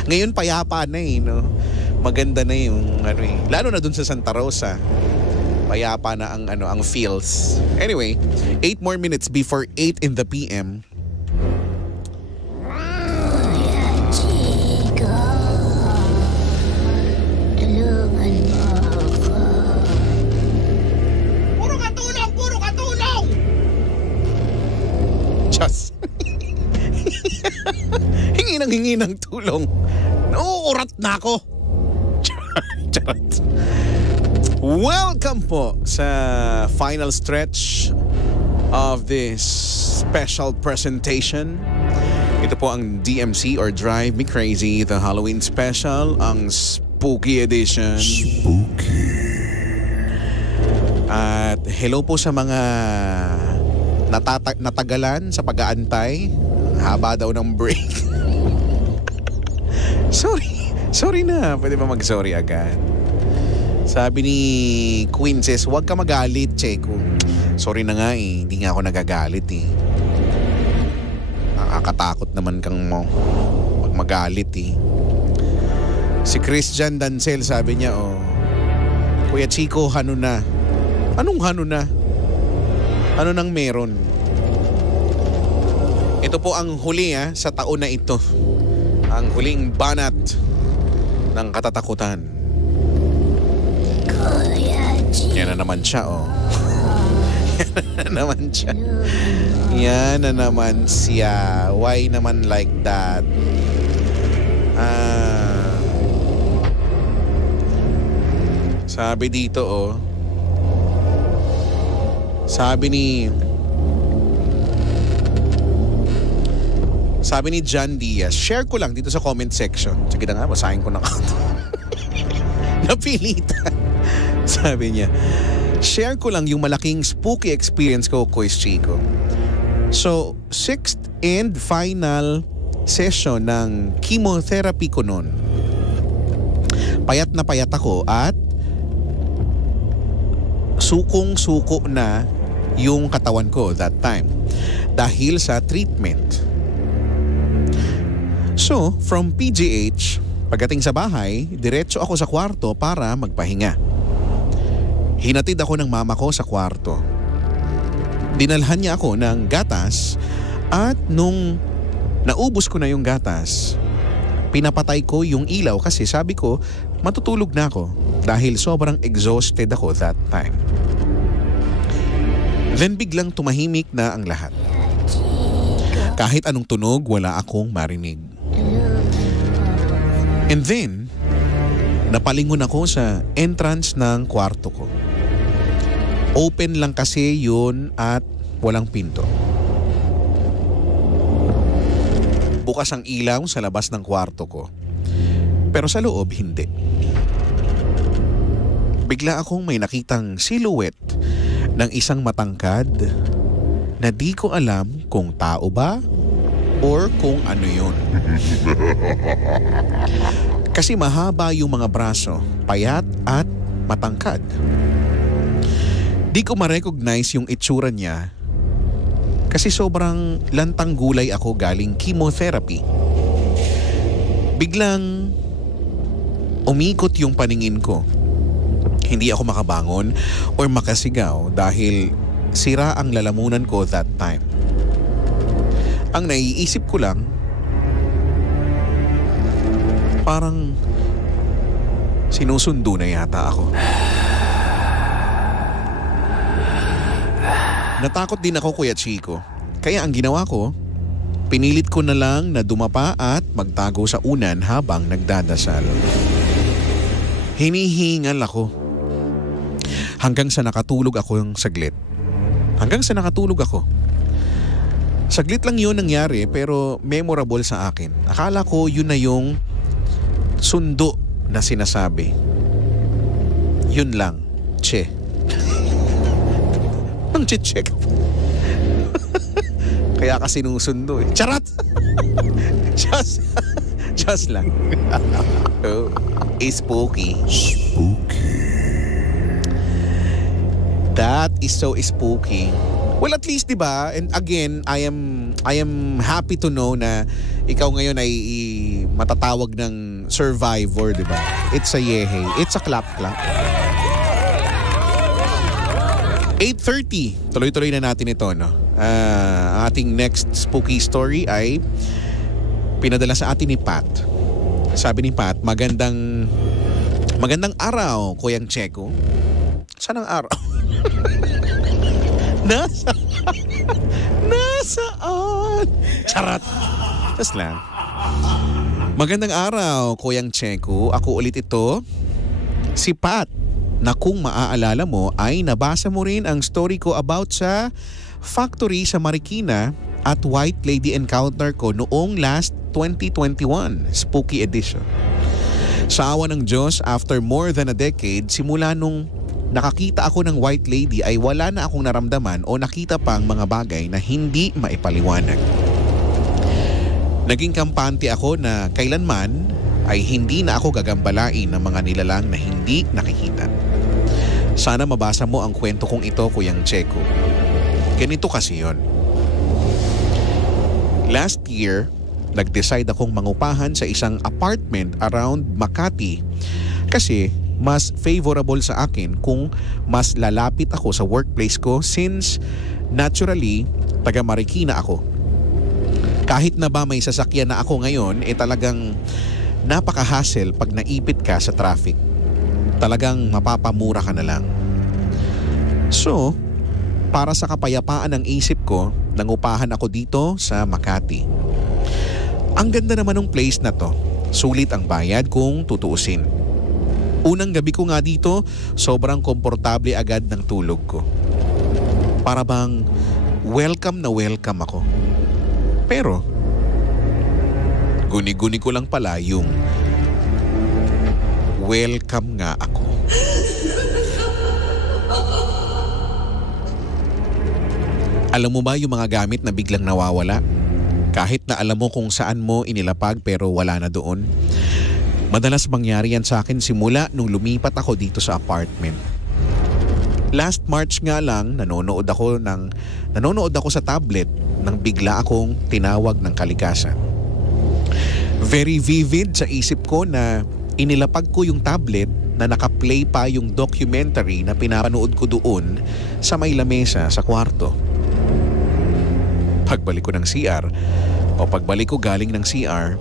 Ngayon payapa na no? Maganda na yung lalo na dun sa Santa Rosa. Payapa na ang feels. Anyway, 8 more minutes before 8 in the PM. Kuya Chico, tulungan mo ako. Puro katulong! Just. hingi ng tulong. Nauurat na ako. Charot. Welcome po sa final stretch of this special presentation. Ito po ang DMC or Drive Me Crazy, the Halloween special, ang Spooky Edition. Spooky. At hello po sa mga natagalan sa pag-aantay. Haba daw ng break. Sorry na. Pwede ba mag-sorry agad? Sabi ni Quinces, huwag ka magalit, Checo. Sorry na nga hindi nga ako nagagalit Nakakatakot naman kang mo pag magalit Si Christian Dancel, sabi niya, Kuya Chico, hano na. Anong hano na? Ano nang meron? Ito po ang huli sa taon na ito. Ang huling banat ng katatakutan. Kuya Chico, Yan na naman siya, Yan na naman siya. Why naman like that? Sabi dito, Sabi ni John Diaz, share ko lang dito sa comment section. Sige na nga, basahin ko na napilitan. Sabi niya, share ko lang yung malaking spooky experience ko, Kuya Chico. So, 6th and final session ng chemotherapy ko noon. Payat na payat ako at sukong-suko na yung katawan ko that time dahil sa treatment. So, from PGH, pagdating sa bahay, diretso ako sa kwarto para magpahinga. Hinatid ako ng mama ko sa kwarto. Dinalhan niya ako ng gatas at nung Naubos ko na yung gatas. Pinapatay ko yung ilaw kasi sabi ko matutulog na ako dahil sobrang exhausted ako that time. Then biglang tumahimik na ang lahat. Kahit anong tunog, wala akong marinig. And then, napalingon ako sa entrance ng kwarto ko. Open lang kasi yun at walang pinto. Bukas ang ilaw sa labas ng kwarto ko. Pero sa loob, hindi. Bigla akong may nakitang silhouette ng isang matangkad na di ko alam kung tao ba or kung ano yun. Kasi mahaba yung mga braso, payat at matangkad. Di ko ma-recognize yung itsura niya kasi sobrang lantang gulay ako galing chemotherapy. Biglang umikot yung paningin ko. Hindi ako makabangon or makasigaw dahil sira ang lalamunan ko that time. Ang naiisip ko lang, parang sinusundo na yata ako. Natakot din ako, Kuya Chico. Kaya ang ginawa ko, pinilit ko na lang na dumapa at magtago sa unan habang nagdadasal. Hinihingal ako. Hanggang sa nakatulog ako yung saglit. Saglit lang yun nangyari pero memorable sa akin. Akala ko yun na yung sundo na sinasabi. Yun lang. Che. Ang che-check. Kaya ka sinusundo eh. Charot! Just lang. Oh, spooky. That is so spooky. Well, at least, 'di ba? And again, I am happy to know na ikaw ngayon ay matatawag ng survivor, 'di ba? It's a yehe. It's a clap-clap. 8:30. Tuloy-tuloy na natin ito, no? Ang ating next spooky story ay pinadala sa atin ni Pat. Sabi ni Pat, magandang araw, Kuyang Checo. Saan ang araw? Nasaan? Charot. Just lang. Magandang araw, Kuyang Checo. Ako ulit ito, si Pat, na kung maaalala mo ay nabasa mo rin ang story ko about sa factory sa Marikina at White Lady encounter ko noong last 2021 Spooky Edition. Sa awa ng Diyos, after more than a decade, simula nung nakakita ako ng White Lady ay wala na akong naramdaman o nakita pang mga bagay na hindi maipaliwanag. Naging kampante ako na kailanman ay hindi na ako gagambalain ng mga nilalang na hindi nakikita. Sana mabasa mo ang kwento kong ito, Kuyang Checo. Ganito kasi yon. Last year, nag-decide akong mangupahan sa isang apartment around Makati kasi mas favorable sa akin kung mas lalapit ako sa workplace ko since naturally taga Marikina ako. Kahit na ba may sasakyan na ako ngayon, talagang napaka-hassle pag naipit ka sa traffic. Talagang mapapamura ka na lang. So, para sa kapayapaan ng isip ko, nangupahan ako dito sa Makati. Ang ganda naman ng place na to. Sulit ang bayad kung tutuusin. Unang gabi ko nga dito, sobrang komportable agad ng tulog ko. Para bang welcome na welcome ako. Pero, guni-guni ko lang pala yung welcome nga ako. Alam mo ba yung mga gamit na biglang nawawala? Kahit na alam mo kung saan mo inilapag pero wala na doon. Madalas mangyari yan sa akin simula nung lumipat ako dito sa apartment. Last March nga lang, nanonood ako sa tablet nang bigla akong tinawag ng kalikasan. Very vivid sa isip ko na inilapag ko yung tablet na nakaplay pa yung documentary na pinapanood ko doon sa may lamesa sa kwarto. Pagbalik ko ng CR, O pagbalik ko galing ng CR,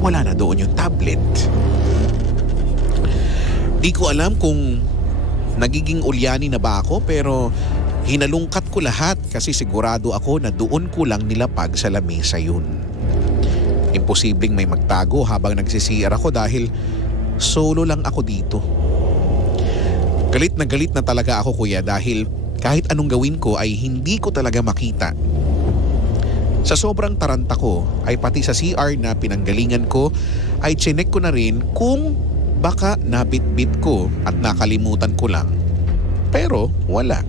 wala na doon yung tablet. Di ko alam kung nagiging ulyani na ba ako, pero hinalungkat ko lahat kasi sigurado ako na doon ko lang nilapag sa lamesa yun. Imposibleng may magtago habang nagsi-CR ako dahil solo lang ako dito. Galit na talaga ako, kuya, dahil kahit anong gawin ko ay hindi ko talaga makita. Sa sobrang taranta ko ay pati sa CR na pinanggalingan ko ay chinek ko na rin kung baka nabitbit ko at nakalimutan ko lang. Pero wala.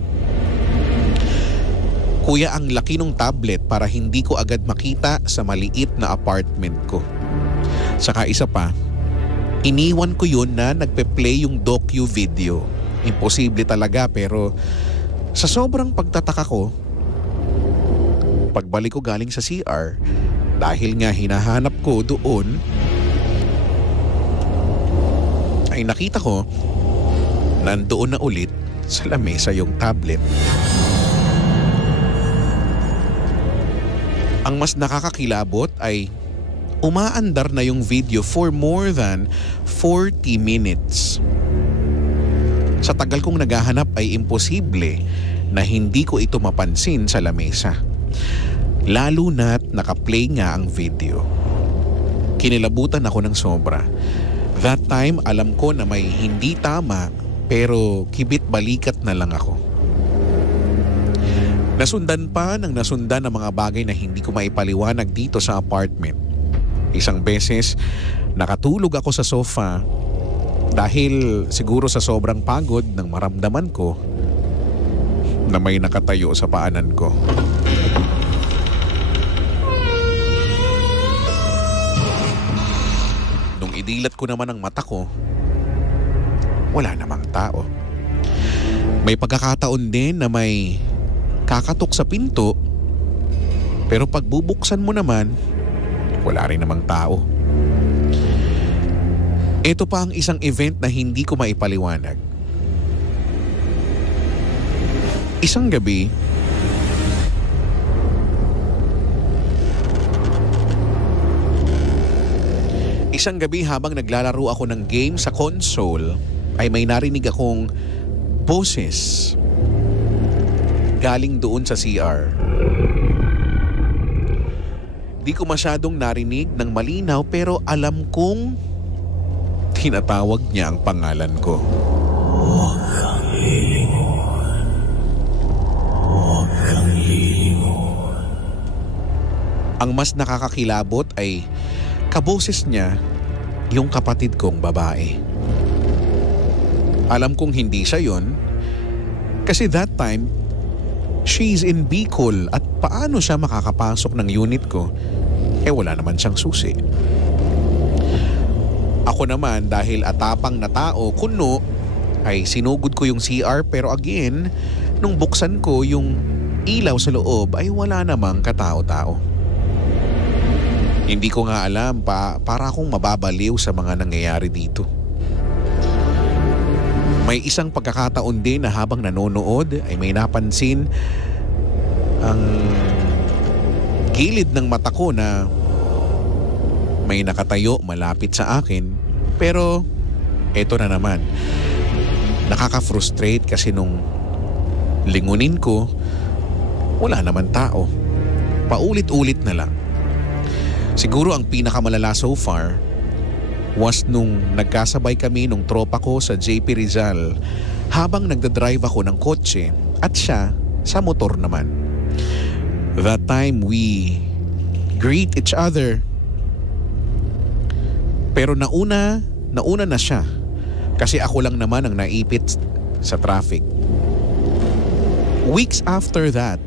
Kuya, ang laki ng tablet para hindi ko agad makita sa maliit na apartment ko. Saka isa pa, iniwan ko yun na nagpe-play yung docu-video. Imposible talaga, pero sa sobrang pagtataka ko, pagbalik ko galing sa CR, dahil nga hinahanap ko doon, ay nakita ko nandoon na ulit sa lamesa yung tablet. Ang mas nakakakilabot ay umaandar na yung video for more than 40 minutes. Sa tagal kong naghahanap ay imposible na hindi ko ito mapansin sa lamesa. Lalo na't nakaplay nga ang video. Kinilabutan ako ng sobra. That time alam ko na may hindi tama, pero kibit balikat na lang ako. Nasundan pa ng nasundan ng mga bagay na hindi ko maipaliwanag dito sa apartment. Isang beses, nakatulog ako sa sofa dahil siguro sa sobrang pagod nang maramdaman ko na may nakatayo sa paanan ko. Nung idilat ko naman ang mata ko, wala namang tao. May pagkakataon din na may kakatok sa pinto, pero pagbubuksan mo naman, wala rin namang tao. Ito pa ang isang event na hindi ko maipaliwanag. Isang gabi, habang naglalaro ako ng game sa console, ay may narinig akong boses galing doon sa CR. Di ko masyadong narinig ng malinaw, pero alam kong tinatawag niya ang pangalan ko. Huwag kang lilingon. Huwag kang lilingon. Ang mas nakakakilabot ay kaboses niya yung kapatid kong babae. Alam kong hindi siya yun kasi that time she's in Bicol at paano siya makakapasok ng unit ko? Wala naman siyang susi. Ako naman dahil atapang na tao, kuno, ay sinugod ko yung CR, pero again, nung buksan ko yung ilaw sa loob ay wala namang katao-tao. Hindi ko nga alam para akong mababaliw sa mga nangyayari dito. May isang pagkakataon din na habang nanonood ay may napansin ang gilid ng mata ko na may nakatayo malapit sa akin. Pero eto na naman, nakaka-frustrate kasi nung lingunin ko, wala naman tao. Paulit-ulit na lang. Siguro ang pinakamalala so far was nung nagkasabay kami nung tropa ko sa JP Rizal habang nagdadrive ako ng kotse at siya sa motor naman. That time we greet each other. Pero nauna na siya kasi ako lang naman ang naipit sa traffic. Weeks after that,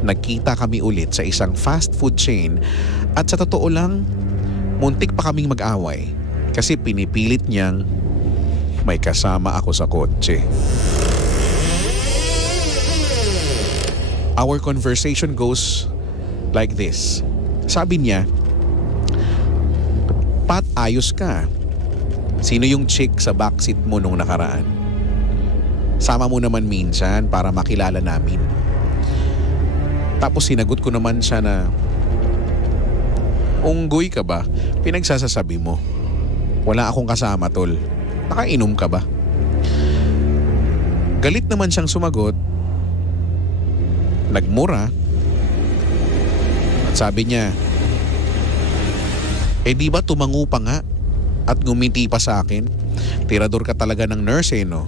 nagkita kami ulit sa isang fast food chain at sa totoo lang, muntik pa kaming mag-away kasi pinipilit niyang may kasama ako sa kotse. Our conversation goes like this. Sabi niya, "Pat, ayos ka. Sino yung chick sa backseat mo nung nakaraan? Sama mo naman minsan para makilala namin." Tapos sinagot ko naman siya na, Unggoy ka ba? Pinagsasasabi mo. Wala akong kasama, tol. Nakainom ka ba? Galit naman siyang sumagot. Nagmura. At sabi niya, di ba tumango pa nga at ngumiti pa sa akin? Tirador ka talaga ng nurse no?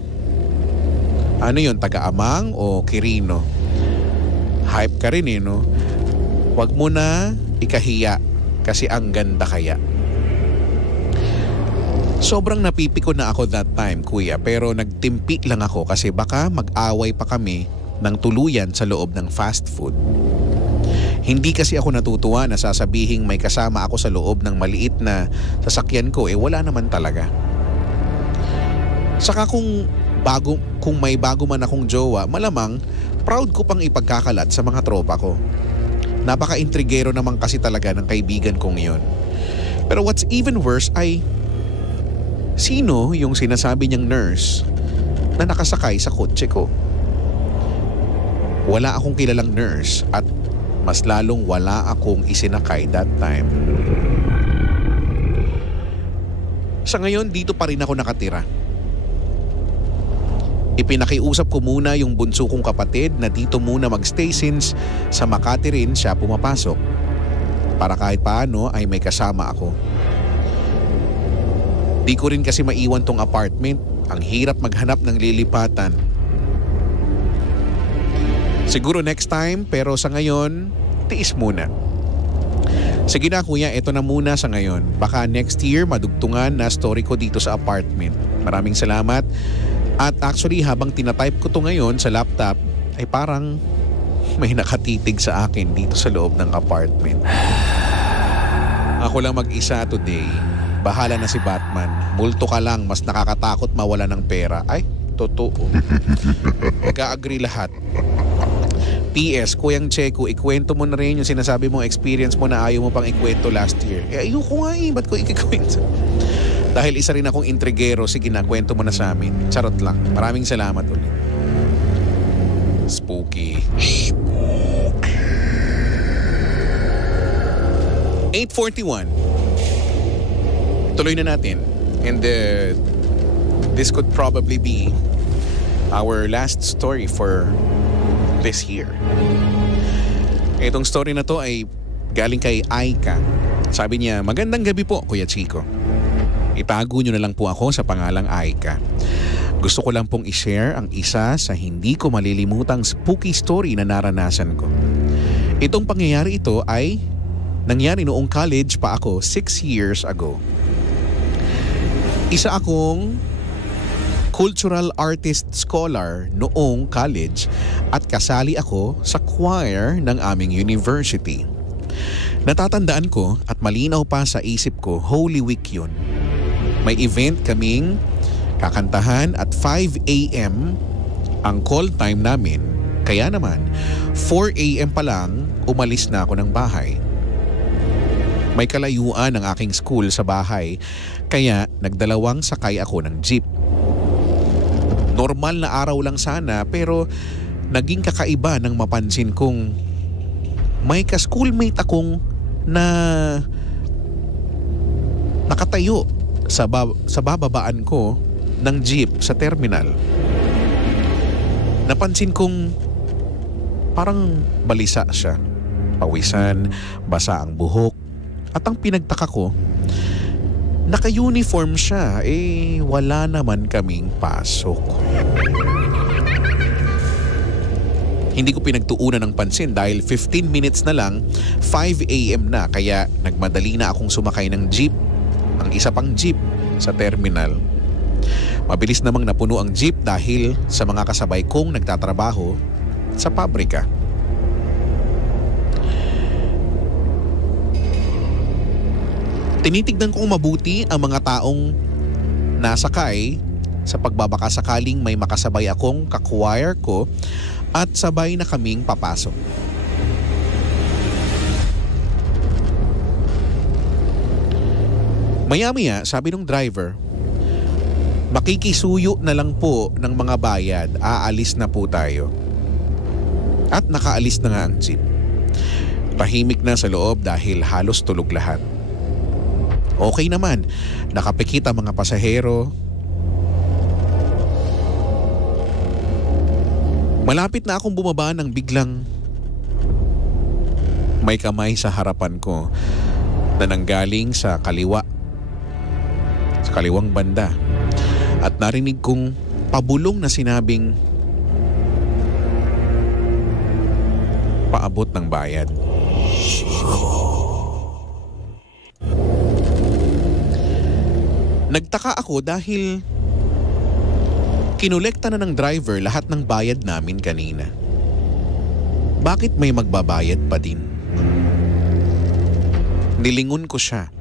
Ano yun, taga-amang o kirino? Hype ka rin no? Wag mo na ikahiya kasi ang ganda kaya. Sobrang napipiko na ako that time, kuya, pero nagtimpi lang ako kasi baka mag-away pa kami ng tuluyan sa loob ng fast food. Hindi kasi ako natutuwa na sasabihing may kasama ako sa loob ng maliit na sasakyan ko, wala naman talaga. Saka kung may bago man akong jowa, malamang proud ko pang ipagkakalat sa mga tropa ko. Napaka-intrigero naman kasi talaga ng kaibigan kong yun. Pero what's even worse ay sino yung sinasabi niyang nurse na nakasakay sa kotse ko? Wala akong kilalang nurse at mas lalong wala akong isinakay that time. Sa ngayon, dito pa rin ako nakatira. Ipinakiusap ko muna yung bunso kong kapatid na dito muna magstay since sa Makati rin siya pumapasok. Para kahit paano ay may kasama ako. Di ko rin kasi maiwan tong apartment. Ang hirap maghanap ng lilipatan. Siguro next time, pero sa ngayon, tiis muna. Sige na kuya, eto na muna sa ngayon. Baka next year madugtungan na story ko dito sa apartment. Maraming salamat. At actually habang tinatype ko to ngayon sa laptop, ay parang may nakatitig sa akin dito sa loob ng apartment. Ako lang mag-isa today. Bahala na si Batman. Multo ka lang, mas nakakatakot mawala ng pera. Ay, totoo. Mag-agree lahat. PS, Kuyang Checo, ikwento mo na rin yung sinasabi mong experience mo na ayaw mo pang ikwento last year. Ayoko nga ba't ko ikikwento? Dahil isa rin akong intrigero, sige na, kwento mo na sa amin. Charot lang. Maraming salamat ulit. Spooky. 8:41. Tuloy na natin. And this could probably be our last story for this year. Itong story na to ay galing kay Aika. Sabi niya, magandang gabi po, Kuya Chico. Itago nyo na lang po ako sa pangalang Aika. Gusto ko lang pong i-share ang isa sa hindi ko malilimutang spooky story na naranasan ko. Itong pangyayari ito ay nangyari noong college pa ako 6 years ago. Isa akong cultural artist scholar noong college at kasali ako sa choir ng aming university. Natatandaan ko at malinaw pa sa isip ko, Holy Week yun. May event kaming kakantahan at 5 a.m. ang call time namin. Kaya naman, 4 a.m. pa lang umalis na ako ng bahay. May kalayuan ang aking school sa bahay, kaya nagdalawang sakay ako ng jeep. Normal na araw lang sana pero naging kakaiba nang mapansin kong may ka-schoolmate akong na nakatayo sa bababaan ko ng jeep sa terminal. Napansin kong parang balisa siya. Pawisan, basa ang buhok. At ang pinagtaka ko, naka-uniform siya, wala naman kaming pasok. Hindi ko pinagtuunan ng pansin dahil 15 minutes na lang, 5 a.m. na, kaya nagmadali na akong sumakay ng jeep, ang isa pang jeep sa terminal. Mabilis namang napuno ang jeep dahil sa mga kasabay kong nagtatrabaho sa pabrika. Tinitignan kong mabuti ang mga taong nasakay sa pagbabaka sakaling may makasabay akong ka-choir ko at sabay na kaming papasok. Maya-maya, sabi ng driver, makikisuyo na lang po ng mga bayad, aalis na po tayo. At nakaalis na nga ang jeep. Tahimik na sa loob dahil halos tulog lahat. Okay naman, nakapikit ang mga pasahero. Malapit na akong bumaba nang biglang may kamay sa harapan ko na nanggaling sa kaliwang banda. At narinig kong pabulong na sinabing, paabot ng bayad. Nagtaka ako dahil kinolekta na ng driver lahat ng bayad namin kanina. Bakit may magbabayad pa din? Nilingon ko siya.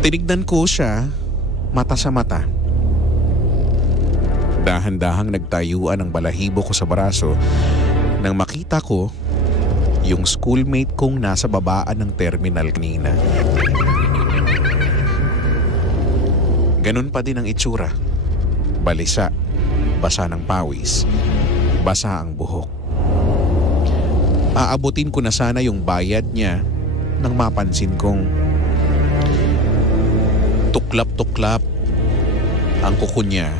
Tinignan ko siya mata sa mata. Dahan-dahang nagtayuan ang balahibo ko sa braso nang makita ko yung schoolmate kong nasa babaan ng terminal kanina. Ganun pa din ang itsura. Balisa, basa ng pawis, basa ang buhok. Aabutin ko na sana yung bayad niya nang mapansin kong tuklap-tuklap ang kuko niya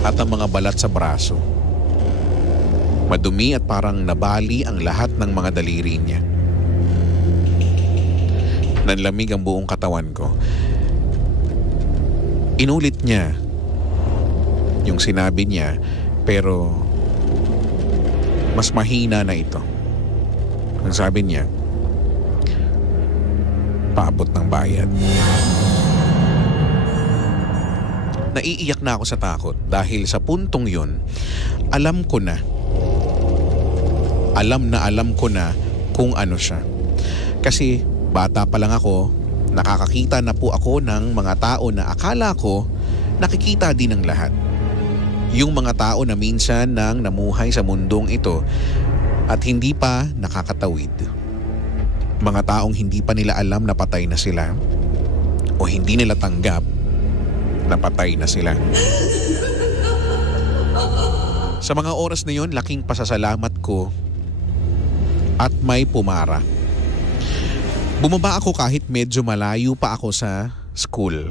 at ang mga balat sa braso. Madumi at parang nabali ang lahat ng mga daliri niya. Nanlamig ang buong katawan ko. Inulit niya yung sinabi niya pero mas mahina na ito. Ang sabi niya, paabot ng bayad. Naiiyak na ako sa takot dahil sa puntong yun, alam ko na kung ano siya. Kasi bata pa lang ako, nakakakita na po ako ng mga tao na akala ko nakikita din ng lahat. Yung mga tao na minsan nang namuhay sa mundong ito at hindi pa nakakatawid. Mga taong hindi pa nila alam na patay na sila o hindi nila tanggap na patay na sila. Sa mga oras na yon, laking pasasalamat ko at may pumara. Bumaba ako kahit medyo malayo pa ako sa school.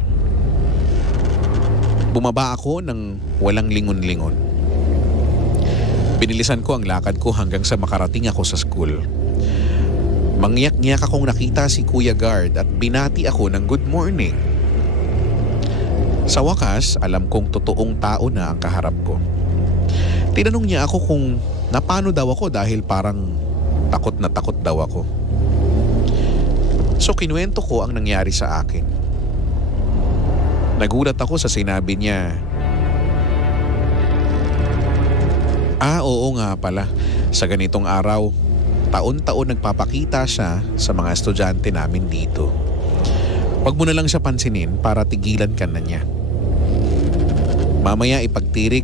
Bumaba ako nang walang lingon-lingon. Binilisan ko ang lakad ko hanggang sa makarating ako sa school. Mangyak-ngyak akong nakita si Kuya Guard at binati ako ng good morning. Sa wakas, alam kong totoong tao na ang kaharap ko. Tinanong niya ako kung napano daw ako dahil parang takot na takot daw ako. So kinuwento ko ang nangyari sa akin. Nagulat ako sa sinabi niya. Oo nga pala, sa ganitong araw, taon-taon nagpapakita siya sa mga estudyante namin dito. Huwag mo na lang siya pansinin para tigilan ka na niya. Mamaya ipagtitirik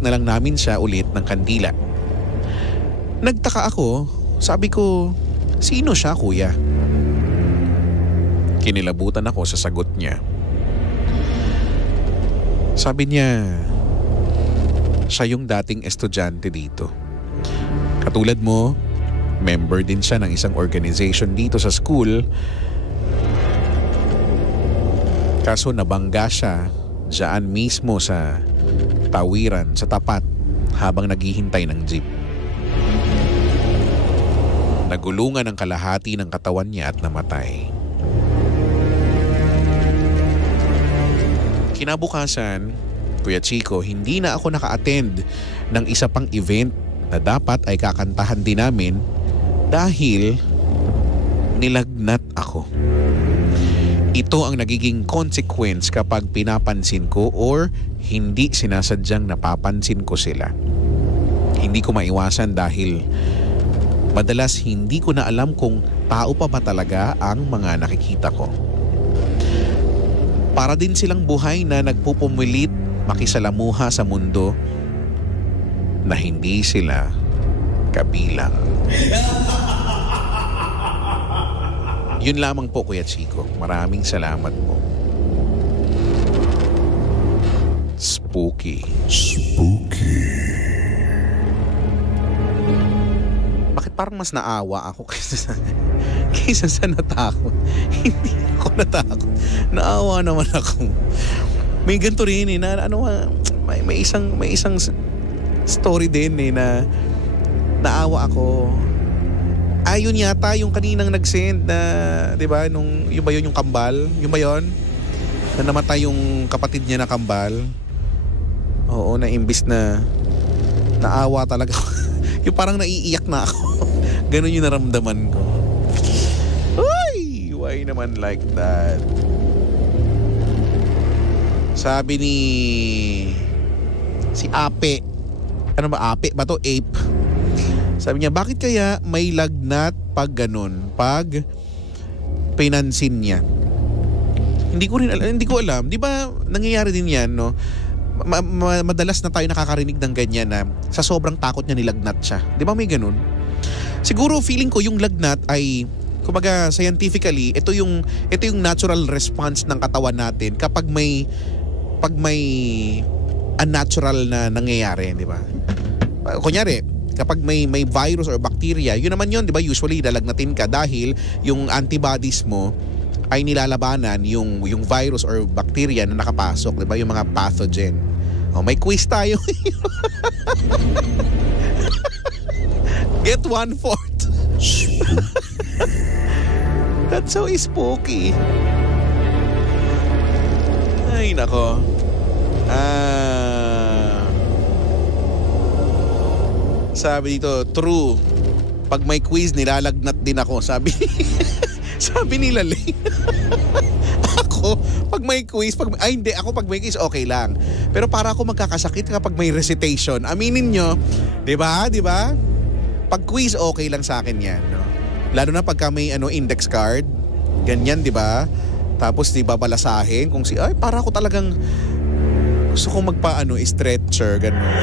na lang namin siya ulit ng kandila. Nagtaka ako, sabi ko, sino siya kuya? Kinilabutan ako sa sagot niya. Sabi niya, siya yung dating estudyante dito. Katulad mo, member din siya ng isang organization dito sa school. Kaso nabangga siya diyan mismo sa tawiran sa tapat habang naghihintay ng jeep. Nagulungan ang kalahati ng katawan niya at namatay. Kinabukasan, Kuya Chico, hindi na ako naka-attend ng isa pang event na dapat ay kakantahan din namin dahil nilagnat ako. Ito ang nagiging consequence kapag pinapansin ko or hindi sinasadyang napapansin ko sila. Hindi ko maiwasan dahil madalas hindi ko na alam kung tao pa ba talaga ang mga nakikita ko. Para din silang buhay na nagpupumilit makisalamuha sa mundo na hindi sila kabilang. Yun lamang po Kuya Chico. Maraming salamat po. Spooky. Spooky. parang mas naawa ako kaysa sa natakot. Hindi ako natakot. Naawa naman ako. May ganito rin na may isang story din na naawa ako. Ayun yata yung kaninang nag-send na, 'di ba, nung yung ba yun yung kambal? Yung ba yun? Na namatay yung kapatid niya na kambal. Oo, na imbis na naawa talaga. Yung parang naiiyak na ako. Ganun yung naramdaman ko. Uy! Why naman like that? Sabi ni si Ape. Ano ba Ape? Ba to? Ape. Sabi niya, bakit kaya may lagnat pag ganun? Pag pinansin niya. Hindi ko alam. Di ba nangyayari din yan, no? Madalas na tayo nakakarinig ng ganyan na sa sobrang takot niya nilagnat siya. Di ba may ganun? Siguro feeling ko yung lagnat ay, kumbaga scientifically, ito yung natural response ng katawan natin kapag may unnatural na nangyayari, di ba? Kunyari, kapag may virus or bacteria, yun naman yun, di ba? Usually lalagnatin ka dahil yung antibodies mo ay nilalabanan yung virus or bacteria na nakapasok, 'di ba? Yung mga pathogen. May quiz tayo. Get 1/4. That's so spooky. Ay nako. Sabi dito, true. Pag may quiz, nilalagnat din ako. Sabi ni Lali. Ako, pag may quiz, pag may quiz, okay lang. Pero para ako magkakasakit kapag may recitation. Aminin nyo, di ba? Pag quiz, okay lang sa akin yan. No? Lalo na pagka may index card, ganyan, di ba? Tapos di ba balasahin kung para ako talagang gusto kong stretcher, gano'n.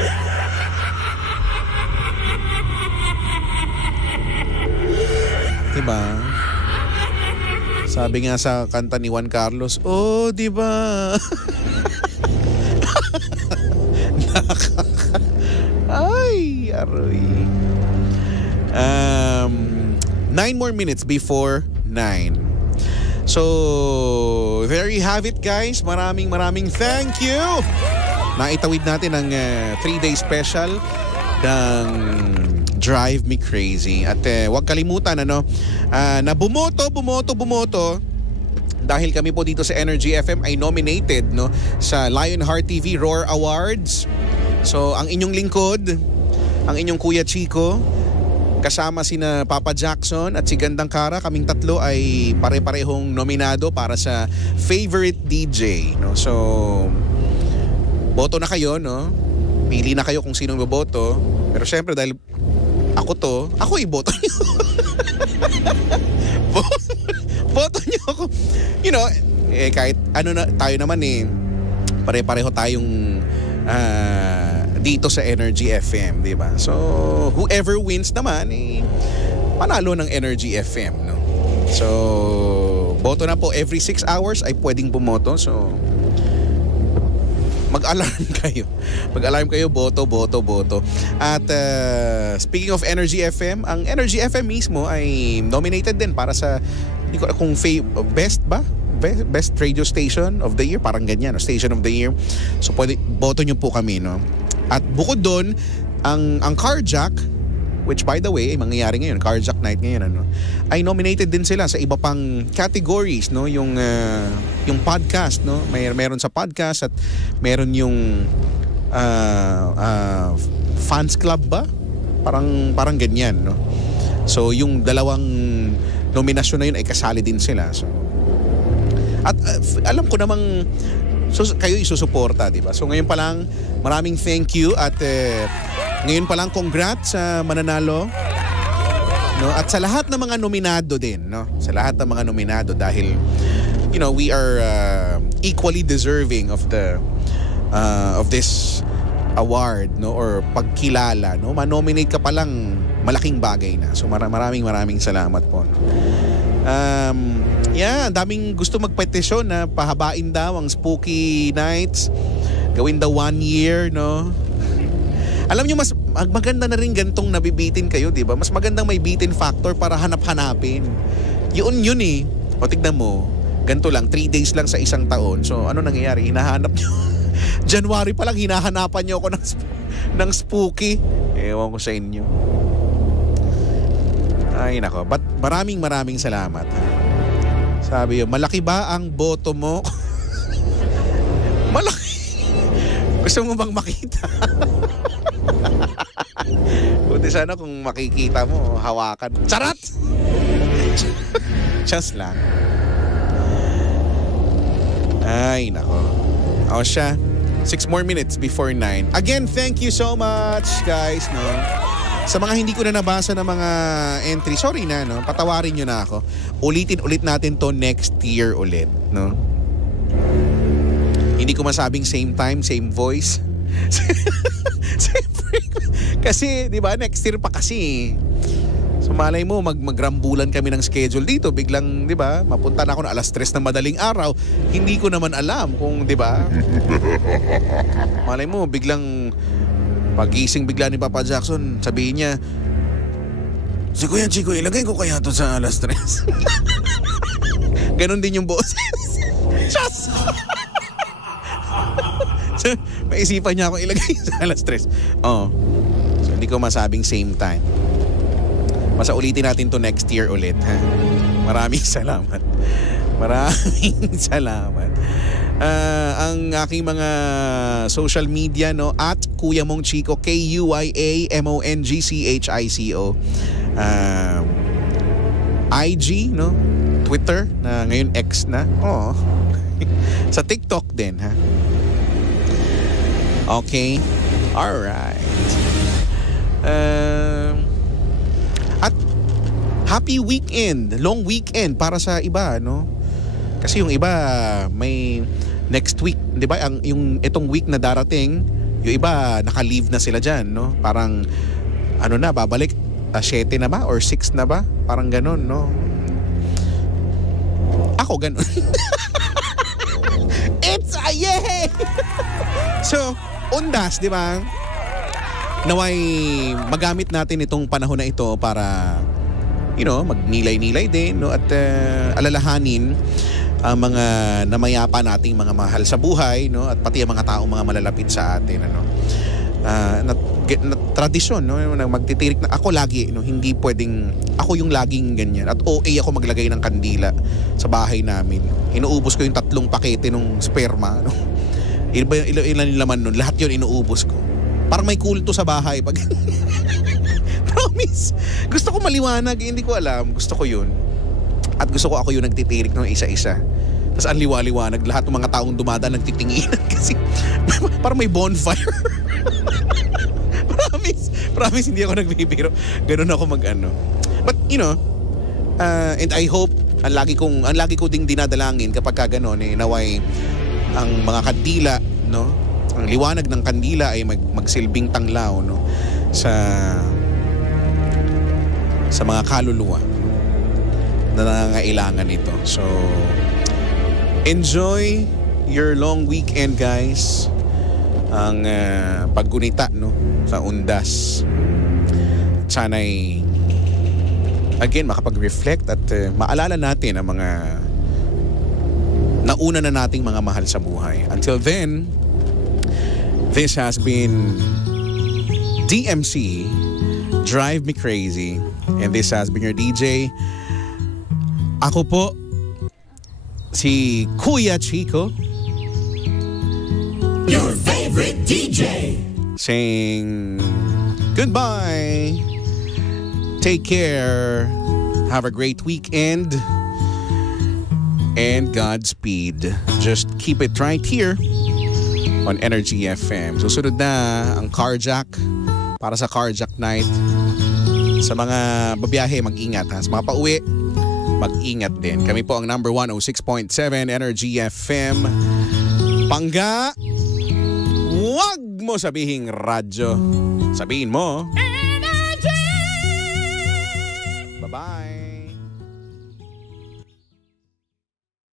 Diba? Sabi nga sa kanta ni Juan Carlos, oh, di ba? Ay, aroy. 9 more minutes before 9. So, there you have it, guys. Maraming thank you. Naitawid natin ang 3-day special ng Drive Me Crazy. At huwag kalimutan na bumoto dahil kami po dito sa Energy FM ay nominated sa Lionheart TV Roar Awards. So ang inyong lingkod, ang inyong Kuya Chico, kasama sina Papa Jackson at si Gandang Kara, kaming tatlo ay pare-parehong nominado para sa favorite DJ. So boto na kayo, pili na kayo kung sinong boboto. Pero syempre dahil ako iboto niyo. Boto niyo ako. Kahit tayo naman pare-pareho tayong dito sa Energy FM, di ba? So, whoever wins naman, panalo ng Energy FM, no? So, boto na po every 6 hours ay pwedeng bumoto. So, mag-alarm kayo, boto. At speaking of Energy FM, ang Energy FM mismo ay nominated din para sa, hindi ko kung best radio station of the year, parang ganyan, station of the year. So pwede, boto nyo po kami, no? At bukod doon, ang Carjack, which by the way, ay mangyayari ngayon, Carjack Night ngayon, ay nominated din sila sa iba pang categories, no? Yung podcast, no? Meron sa podcast at meron yung fans club ba? Parang ganyan, no? So yung dalawang nominasyon na yun ay kasali din sila. So at alam ko namang kayo isusuporta, di ba? So ngayon pa lang, maraming thank you at ngayon pa lang congrats sa mananalo. No? At sa lahat ng mga nominado din, no? Sa lahat ng mga nominado dahil we are equally deserving of this award, no, or pagkilala, no. Ma-nominate ka pa lang, malaking bagay na. So maraming salamat po. Daming gusto magpetisyon na pahabain daw ang Spooky Nights. Gawin daw 1 year, no. Alam nyo, mas maganda na rin gantong nabibitin kayo, di ba? Mas magandang may bitin factor para hanap-hanapin. Yun eh. O tignan mo, ganito lang, 3 days lang sa isang taon. So ano nangyayari? Hinahanap nyo. January pa lang, hinahanapan nyo ako ng spooky. Ewan ko sa inyo. Ay nako, but maraming salamat. Sabi yun, malaki ba ang boto mo? Malaki. Gusto mo bang makita? Buti sana kung makikita mo, hawakan. Charat! Just lang. Ay, nako. O siya, 6 more minutes before 9. Again, thank you so much, guys. No? Sa mga hindi ko na nabasa ng mga entry, sorry na, no? Patawarin nyo na ako. Ulitin ulit natin to next year ulit. No? Hindi ko masabing same time, same voice. Kasi, di ba, next year pa kasi. So malay mo, magrambulan kami ng schedule dito. Biglang, di ba, mapunta na ako na alas 3 ng madaling araw. Hindi ko naman alam kung, di ba? Malay mo, biglang pagising bigla ni Papa Jackson, sabihin niya, si Kuya Chico, ilagay ko kaya to sa alas 3. Ganon din yung boses. Just! So, maisipan niya ako ilagay sa alas 3. Oo. So, hindi ko masabing same time. Basta ulitin natin to next year ulit. Ha? Maraming salamat. Maraming salamat. Ang aking mga social media, no, at Kuya Mong Chico, KUYAMONGCHICO. IG, no? Twitter, na ngayon X na. Oh. Sa TikTok din, ha? Okay. Alright. At happy weekend, long weekend para sa iba, no? Kasi yung iba may next week, 'di ba? Yung itong week na darating, yung iba naka-leave na sila diyan, no? Parang ano na, babalik 7 na ba or 6 na ba? Parang ganoon, no? Ako ganoon. It's a yay! So, undas, 'di ba? Naway magamit natin itong panahon na ito para, you know, magnilay-nilay din, no, at alalahanin ang mga namayapa nating mga mahal sa buhay, no, at pati ang mga taong mga malalapit sa atin, ano. Na tradisyon, no, na magtitirik na ako lagi, no, hindi pwedeng ako yung laging ganyan at OA ako maglagay ng kandila sa bahay namin. Inuubos ko yung 3 pakete ng sperma, no. Ilan yung laman nun, lahat yun inuubos ko. Parang may kulto sa bahay pag promise. Gusto ko maliwanag, hindi ko alam. Gusto ko yun. At gusto ko ako yung nagtitirik ng isa-isa. Tapos ang liwa-liwanag, lahat ng mga taong dumadaan nagtitinginan kasi parang may bonfire. Promise, hindi ako nagbibiro. Ganun ako mag-ano. But, you know, and I hope, ang lagi ko ding dinadalangin kapag ka gano'n, naway ang mga kandila, no? Ang liwanag ng kandila ay magsilbing tanglaw, no, sa mga kaluluwa na nangangailangan nito. So enjoy your long weekend, guys. Ang paggunita, no, sa undas. Sana'y again makapag-reflect at maalala natin ang mga nauna na nating mga mahal sa buhay. Until then, this has been DMC, Drive Me Crazy, and this has been your DJ. Ako po, si Kuya Chico. Your favorite DJ. Saying goodbye. Take care. Have a great weekend. And Godspeed. Just keep it right here on Energy FM. Susunod na ang Carjack para sa Carjack Night. Sa mga babiyahe, mag-ingat, ha. Sa mga pauwi, mag-ingat din. Kami po ang number 106.7 Energy FM. Pangga, wag mo sabihing radyo. Sabihin mo, Energy! Bye-bye!